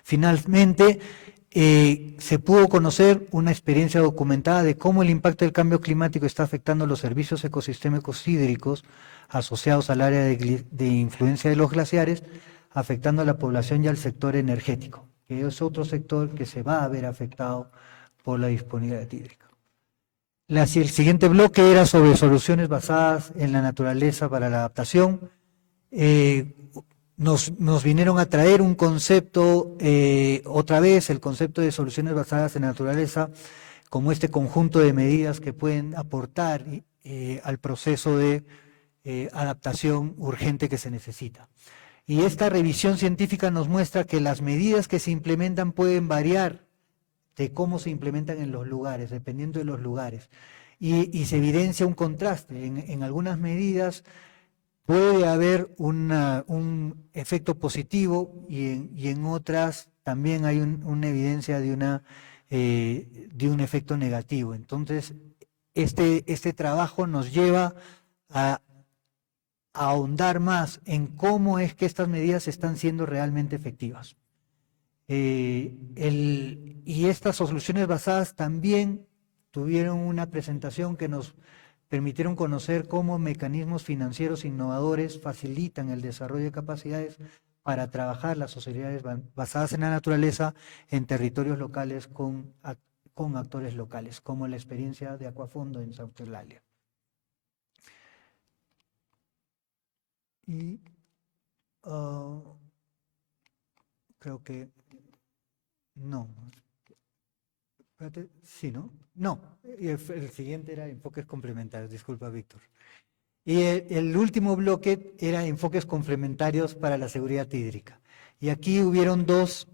Finalmente, se pudo conocer una experiencia documentada de cómo el impacto del cambio climático está afectando los servicios ecosistémicos hídricos asociados al área de influencia de los glaciares, afectando a la población y al sector energético, que es otro sector que se va a ver afectado por la disponibilidad hídrica. El siguiente bloque era sobre soluciones basadas en la naturaleza para la adaptación. Nos vinieron a traer un concepto, otra vez, el concepto de soluciones basadas en la naturaleza, como este conjunto de medidas que pueden aportar al proceso de adaptación urgente que se necesita. Y esta revisión científica nos muestra que las medidas que se implementan pueden variar de cómo se implementan en los lugares, dependiendo de los lugares. Y se evidencia un contraste. En algunas medidas puede haber un efecto positivo y en otras también hay una evidencia de un efecto negativo. Entonces, este trabajo nos lleva a ahondar más en cómo es que estas medidas están siendo realmente efectivas. Y estas soluciones basadas también tuvieron una presentación que nos permitieron conocer cómo mecanismos financieros innovadores facilitan el desarrollo de capacidades para trabajar las sociedades basadas en la naturaleza en territorios locales con actores locales, como la experiencia de Aquafondo en South Eulalia. Y creo que No. Espérate, sí, ¿no? No, el siguiente era enfoques complementarios, disculpa, Víctor. Y el último bloque era enfoques complementarios para la seguridad hídrica. Y aquí hubieron dos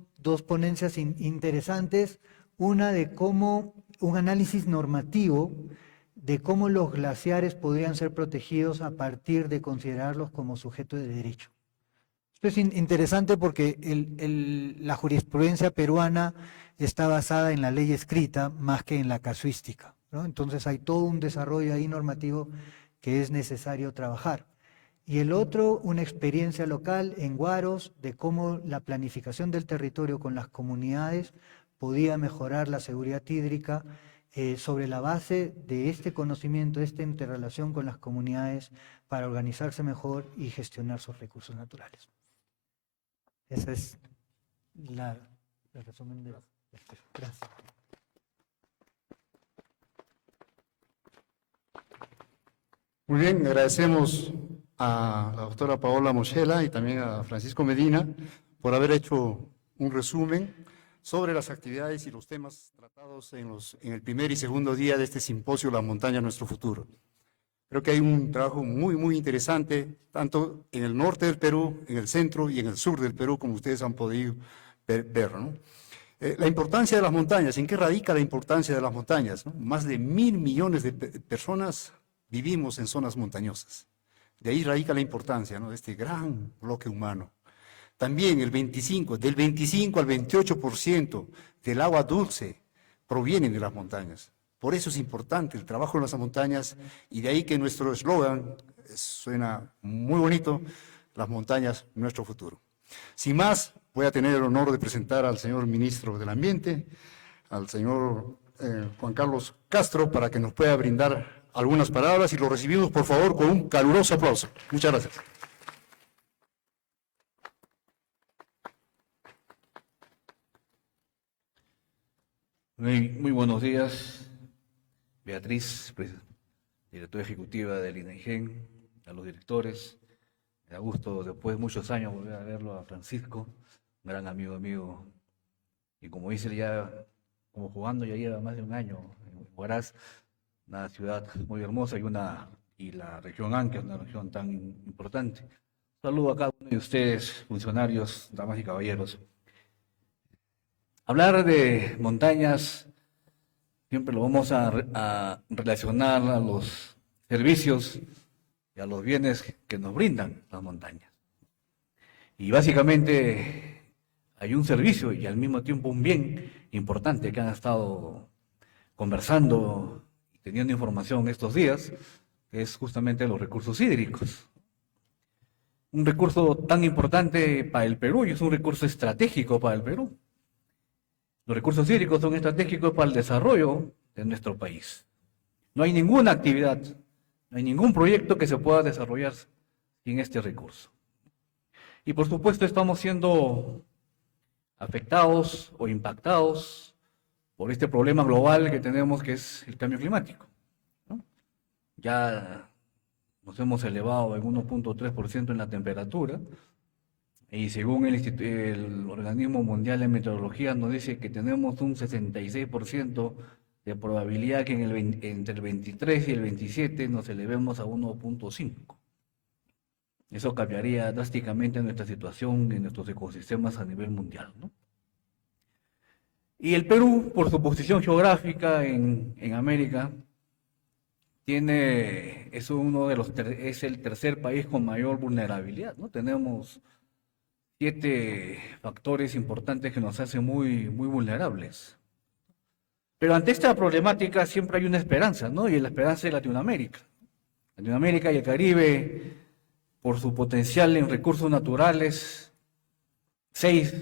ponencias interesantes, una de cómo, un análisis normativo de cómo los glaciares podrían ser protegidos a partir de considerarlos como sujetos de derecho. Esto es interesante porque la jurisprudencia peruana está basada en la ley escrita más que en la casuística, ¿no? Entonces hay todo un desarrollo ahí normativo que es necesario trabajar. Y el otro, una experiencia local en Huaros de cómo la planificación del territorio con las comunidades podía mejorar la seguridad hídrica sobre la base de este conocimiento, esta interrelación con las comunidades para organizarse mejor y gestionar sus recursos naturales. Ese es el resumen de esto. Gracias. Muy bien, agradecemos a la doctora Paola Moschella y también a Francisco Medina por haber hecho un resumen sobre las actividades y los temas tratados en el primer y segundo día de este simposio La Montaña, Nuestro Futuro. Creo que hay un trabajo muy, muy interesante, tanto en el norte del Perú, en el centro y en el sur del Perú, como ustedes han podido ver, ¿no? La importancia de las montañas, ¿en qué radica la importancia de las montañas, ¿no? Más de 1.000 millones de personas vivimos en zonas montañosas. De ahí radica la importancia, ¿no?, de este gran bloque humano. También del 25 al 28% del agua dulce provienen de las montañas. Por eso es importante el trabajo en las montañas y de ahí que nuestro eslogan suena muy bonito, las montañas, nuestro futuro. Sin más, voy a tener el honor de presentar al señor ministro del Ambiente, al señor Juan Carlos Castro, para que nos pueda brindar algunas palabras y lo recibimos, por favor, con un caluroso aplauso. Muchas gracias. Muy buenos días, Beatriz, directora ejecutiva del INAIGEN, a los directores. Me da gusto, después de muchos años, volver a verlo a Francisco, un gran amigo mío. Y como dice, ya, como jugando, ya lleva más de un año en Huaraz, una ciudad muy hermosa y la región Anca es una región tan importante. Saludo a cada uno de ustedes, funcionarios, damas y caballeros. Hablar de montañas siempre lo vamos a relacionar a los servicios y a los bienes que nos brindan las montañas. Y básicamente hay un servicio y al mismo tiempo un bien importante que han estado conversando y teniendo información estos días, que es justamente los recursos hídricos. Un recurso tan importante para el Perú y es un recurso estratégico para el Perú. Los recursos hídricos son estratégicos para el desarrollo de nuestro país. No hay ninguna actividad, no hay ningún proyecto que se pueda desarrollar sin este recurso. Y por supuesto estamos siendo afectados o impactados por este problema global que tenemos, que es el cambio climático, ¿no? Ya nos hemos elevado en 1.3% en la temperatura. Y según el Organismo Mundial de Meteorología nos dice que tenemos un 66% de probabilidad que entre el 23 y el 27 nos elevemos a 1.5. Eso cambiaría drásticamente nuestra situación en nuestros ecosistemas a nivel mundial, ¿no? Y el Perú, por su posición geográfica en América, es el tercer país con mayor vulnerabilidad, ¿no? Tenemos 7 factores importantes que nos hacen muy vulnerables. Pero ante esta problemática siempre hay una esperanza, ¿no? Y la esperanza es Latinoamérica. Latinoamérica y el Caribe, por su potencial en recursos naturales, 6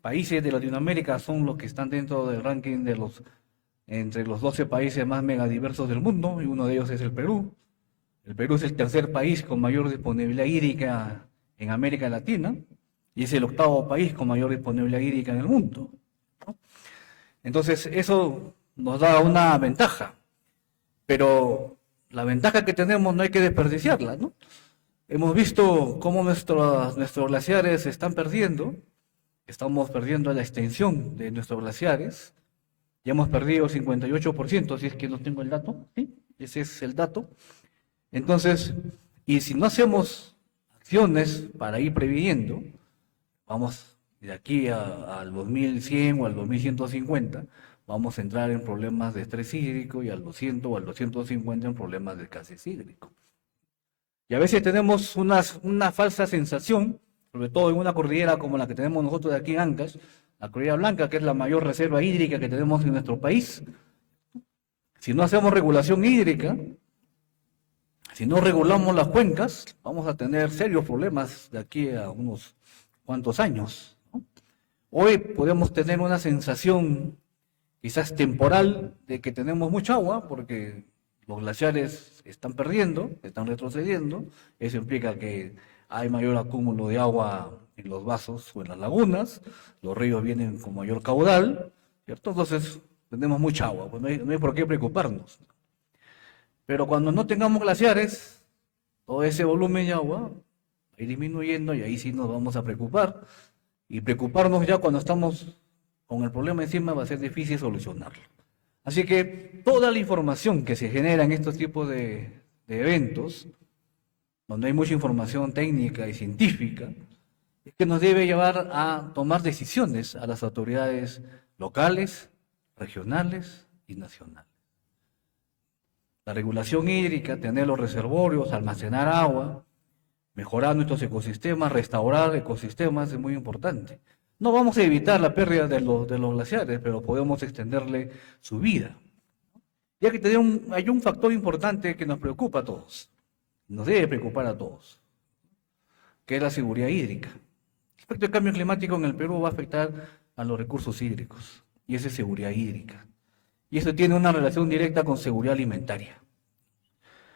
países de Latinoamérica son los que están dentro del ranking entre los 12 países más megadiversos del mundo, y uno de ellos es el Perú. El Perú es el tercer país con mayor disponibilidad hídrica en América Latina, y es el 8º país con mayor disponibilidad hídrica en el mundo, ¿no? Entonces, eso nos da una ventaja, pero la ventaja que tenemos no hay que desperdiciarla, ¿no? Hemos visto cómo nuestros glaciares se están perdiendo, estamos perdiendo la extensión de nuestros glaciares. Ya hemos perdido 58%, si es que no tengo el dato, ¿sí? Ese es el dato. Entonces, y si no hacemos acciones para ir previniendo, vamos de aquí al 2100 o al 2150, vamos a entrar en problemas de estrés hídrico y al 200 o al 250 en problemas de escasez hídrico. Y a veces tenemos una falsa sensación, sobre todo en una cordillera como la que tenemos nosotros de aquí en Ancash, la cordillera Blanca, que es la mayor reserva hídrica que tenemos en nuestro país. Si no hacemos regulación hídrica, si no regulamos las cuencas, vamos a tener serios problemas de aquí a unos cuantos años, ¿no? Hoy podemos tener una sensación quizás temporal de que tenemos mucha agua, porque los glaciares están perdiendo, están retrocediendo. Eso implica que hay mayor acúmulo de agua en los vasos o en las lagunas, los ríos vienen con mayor caudal, ¿cierto? Entonces tenemos mucha agua, pues no hay por qué preocuparnos. Pero cuando no tengamos glaciares, todo ese volumen de agua va a ir disminuyendo y ahí sí nos vamos a preocupar. Y preocuparnos ya cuando estamos con el problema encima va a ser difícil solucionarlo. Así que toda la información que se genera en estos tipos de eventos, donde hay mucha información técnica y científica, es que nos debe llevar a tomar decisiones a las autoridades locales, regionales y nacionales. La regulación hídrica, tener los reservorios, almacenar agua, mejorar nuestros ecosistemas, restaurar ecosistemas es muy importante. No vamos a evitar la pérdida de los glaciares, pero podemos extenderle su vida. Ya que hay un factor importante que nos preocupa a todos, nos debe preocupar a todos, que es la seguridad hídrica. Respecto al cambio climático en el Perú va a afectar a los recursos hídricos, y esa es seguridad hídrica. Y eso tiene una relación directa con seguridad alimentaria.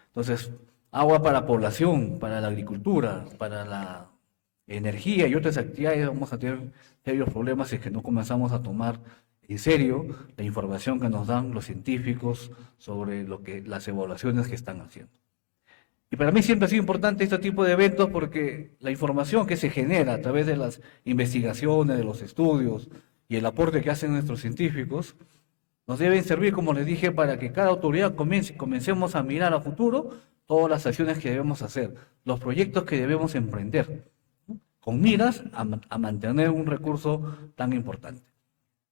Entonces, agua para población, para la agricultura, para la energía y otras actividades, vamos a tener serios problemas si es que no comenzamos a tomar en serio la información que nos dan los científicos sobre las evaluaciones que están haciendo. Y para mí siempre ha sido importante este tipo de eventos porque la información que se genera a través de las investigaciones, de los estudios y el aporte que hacen nuestros científicos, nos deben servir, como les dije, para que cada autoridad comencemos a mirar a futuro todas las acciones que debemos hacer, los proyectos que debemos emprender, ¿no? Con miras a mantener un recurso tan importante.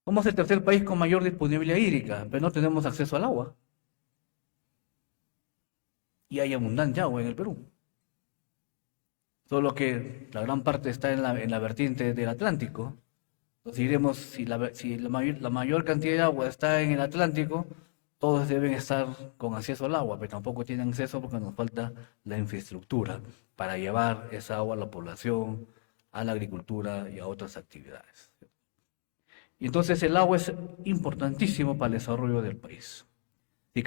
Somos el tercer país con mayor disponibilidad hídrica, pero no tenemos acceso al agua. Y hay abundante agua en el Perú. Solo que la gran parte está en la vertiente del Atlántico. Entonces diremos, si la mayor cantidad de agua está en el Atlántico, todos deben estar con acceso al agua, pero tampoco tienen acceso porque nos falta la infraestructura para llevar esa agua a la población, a la agricultura y a otras actividades. Y entonces el agua es importantísimo para el desarrollo del país. Si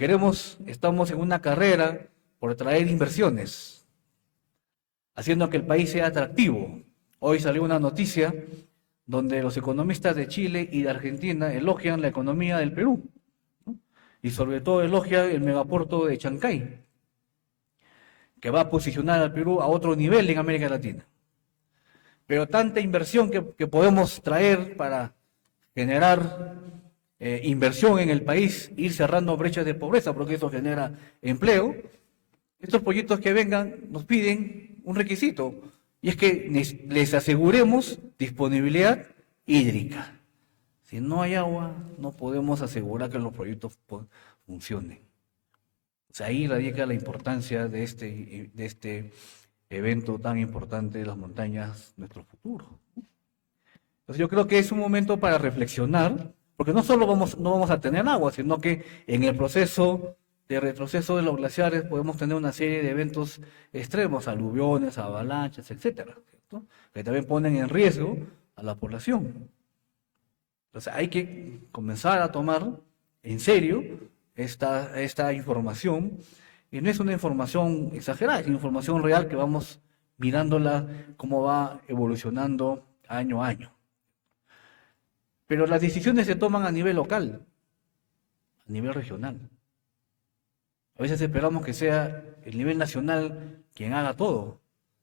estamos en una carrera por atraer inversiones, haciendo que el país sea atractivo. Hoy salió una noticia donde los economistas de Chile y de Argentina elogian la economía del Perú, ¿no? Y sobre todo elogian el megapuerto de Chancay, que va a posicionar al Perú a otro nivel en América Latina. Pero tanta inversión que podemos traer para generar inversión en el país, ir cerrando brechas de pobreza, porque eso genera empleo. Estos proyectos que vengan nos piden un requisito, y es que les aseguremos disponibilidad hídrica. Si no hay agua, no podemos asegurar que los proyectos funcionen. O sea, ahí radica la importancia de este evento tan importante de las montañas, nuestro futuro. Entonces yo creo que es un momento para reflexionar, porque no solo no vamos a tener agua, sino que en el proceso de retroceso de los glaciares podemos tener una serie de eventos extremos, aluviones, avalanchas, etcétera, ¿cierto? Que también ponen en riesgo a la población. Entonces hay que comenzar a tomar en serio esta información, y no es una información exagerada, es información real que vamos mirándola cómo va evolucionando año a año. Pero las decisiones se toman a nivel local, a nivel regional. A veces esperamos que sea el nivel nacional quien haga todo,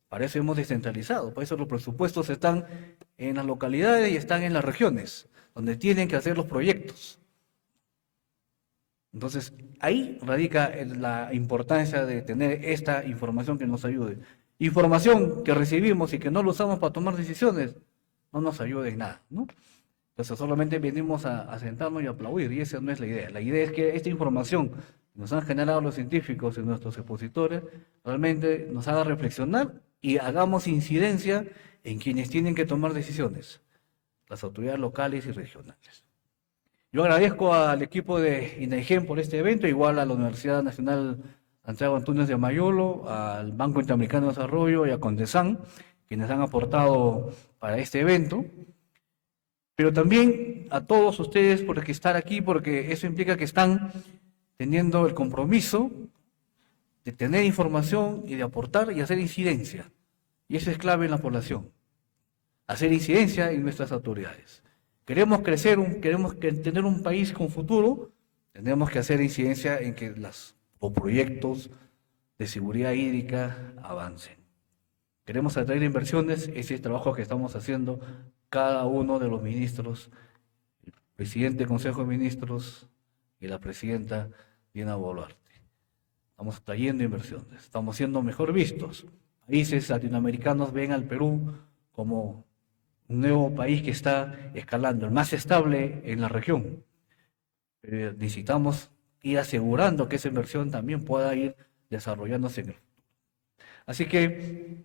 Para eso hemos descentralizado, por eso los presupuestos están en las localidades y están en las regiones, donde tienen que hacer los proyectos. Entonces, ahí radica la importancia de tener esta información que nos ayude. Información que recibimos y que no lo usamos para tomar decisiones, no nos ayuda en nada, ¿no? Entonces, solamente venimos a sentarnos y aplaudir, y esa no es la idea. La idea es que esta información que nos han generado los científicos y nuestros expositores realmente nos haga reflexionar y hagamos incidencia en quienes tienen que tomar decisiones, las autoridades locales y regionales. Yo agradezco al equipo de INAIGEN por este evento, igual a la Universidad Nacional Santiago Antúnez de Mayolo, al Banco Interamericano de Desarrollo y a Condesan, quienes han aportado para este evento, pero también a todos ustedes por estar aquí, porque eso implica que están teniendo el compromiso de tener información y de aportar y hacer incidencia. Y eso es clave en la población, hacer incidencia en nuestras autoridades. Queremos crecer, tener un país con futuro, tenemos que hacer incidencia en que los proyectos de seguridad hídrica avancen. Queremos atraer inversiones, ese es el trabajo que estamos haciendo cada uno de los ministros, el presidente del Consejo de Ministros y la presidenta Dina Boluarte. Estamos trayendo inversiones, estamos siendo mejor vistos. Países latinoamericanos ven al Perú como un nuevo país que está escalando, el más estable en la región. Pero necesitamos ir asegurando que esa inversión también pueda ir desarrollándose en el futuro. Así que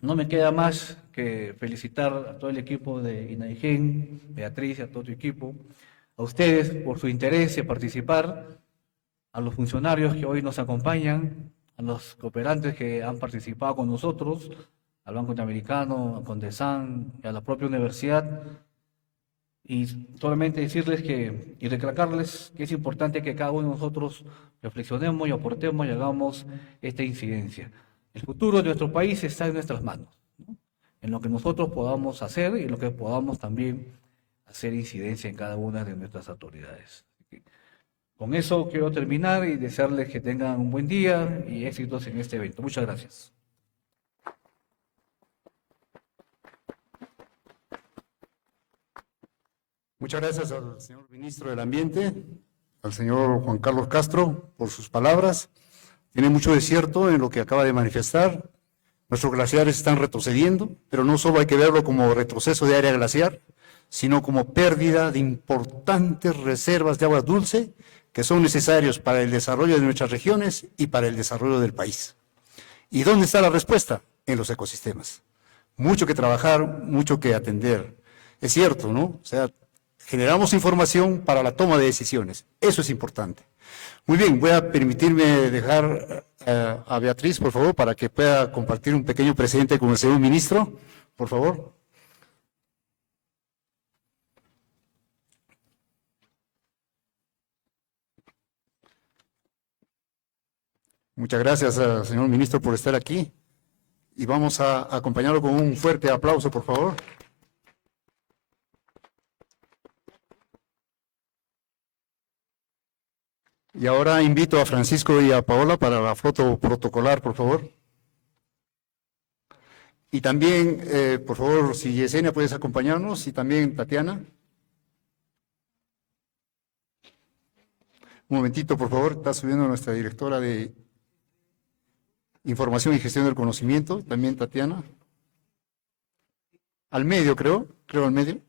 no me queda más que felicitar a todo el equipo de INAIGEN, Beatriz, a todo tu equipo, a ustedes por su interés en participar, a los funcionarios que hoy nos acompañan, a los cooperantes que han participado con nosotros, al Banco Interamericano, a Condesan y a la propia universidad, y solamente decirles y recalcarles que es importante que cada uno de nosotros reflexionemos y aportemos y hagamos esta incidencia. El futuro de nuestro país está en nuestras manos, ¿no? En lo que nosotros podamos hacer y en lo que podamos también hacer incidencia en cada una de nuestras autoridades. Con eso quiero terminar y desearles que tengan un buen día y éxitos en este evento. Muchas gracias. Muchas gracias al señor ministro del Ambiente, al señor Juan Carlos Castro, por sus palabras. Tiene mucho de cierto en lo que acaba de manifestar. Nuestros glaciares están retrocediendo, pero no solo hay que verlo como retroceso de área glaciar, sino como pérdida de importantes reservas de agua dulce que son necesarios para el desarrollo de nuestras regiones y para el desarrollo del país. ¿Y dónde está la respuesta? En los ecosistemas. Mucho que trabajar, mucho que atender. Es cierto, ¿no? O sea, generamos información para la toma de decisiones. Eso es importante. Muy bien, voy a permitirme dejar a Beatriz, por favor, para que pueda compartir un pequeño presente con el señor ministro, por favor. Muchas gracias, señor ministro, por estar aquí. Y vamos a acompañarlo con un fuerte aplauso, por favor. Y ahora invito a Francisco y a Paola para la foto protocolar, por favor. Y también, por favor, si Yesenia puedes acompañarnos, y también Tatiana. Un momentito, por favor, está subiendo nuestra directora de Información y Gestión del Conocimiento, también Tatiana. Al medio, creo al medio.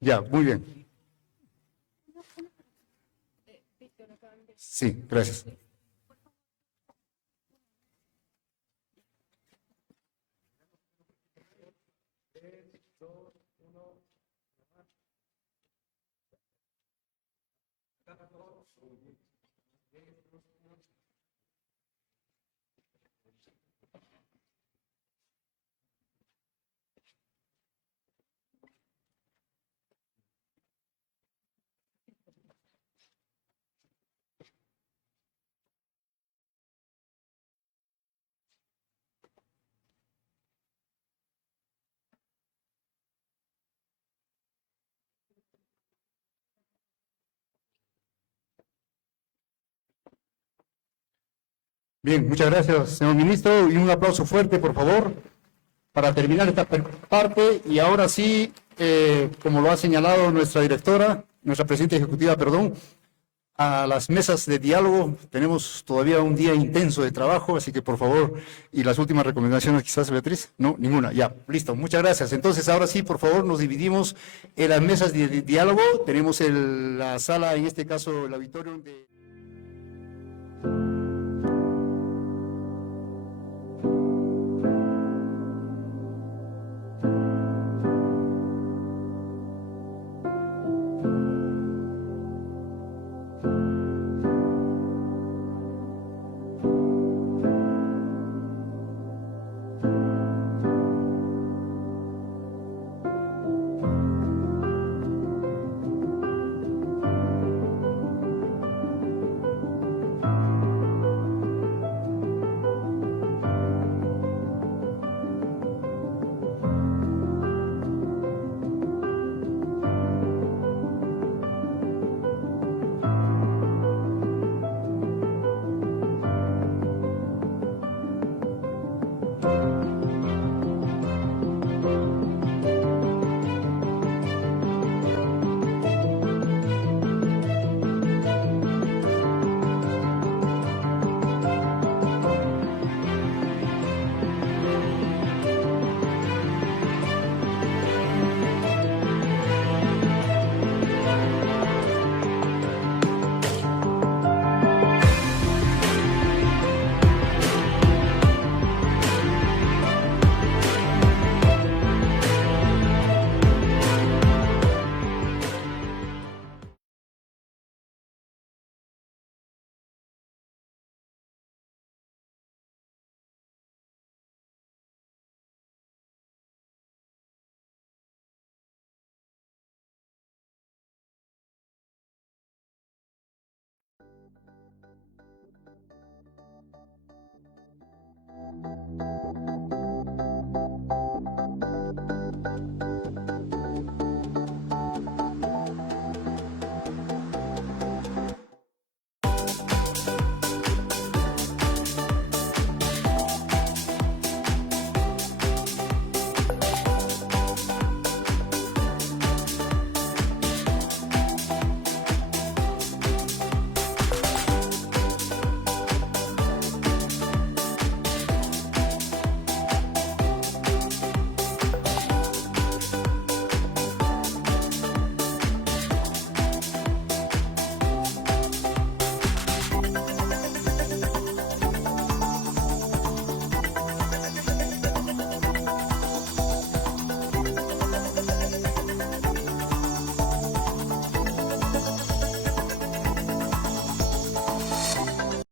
Ya, muy bien. Sí, gracias. Bien, muchas gracias, señor ministro, y un aplauso fuerte, por favor, para terminar esta parte. Y ahora sí, como lo ha señalado nuestra directora, nuestra presidenta ejecutiva, perdón, a las mesas de diálogo. Tenemos todavía un día intenso de trabajo, así que por favor, y las últimas recomendaciones quizás, Beatriz, no, ninguna, ya, listo, muchas gracias. Entonces, ahora sí, por favor, nos dividimos en las mesas de diálogo. Tenemos la sala, en este caso, el auditorio de...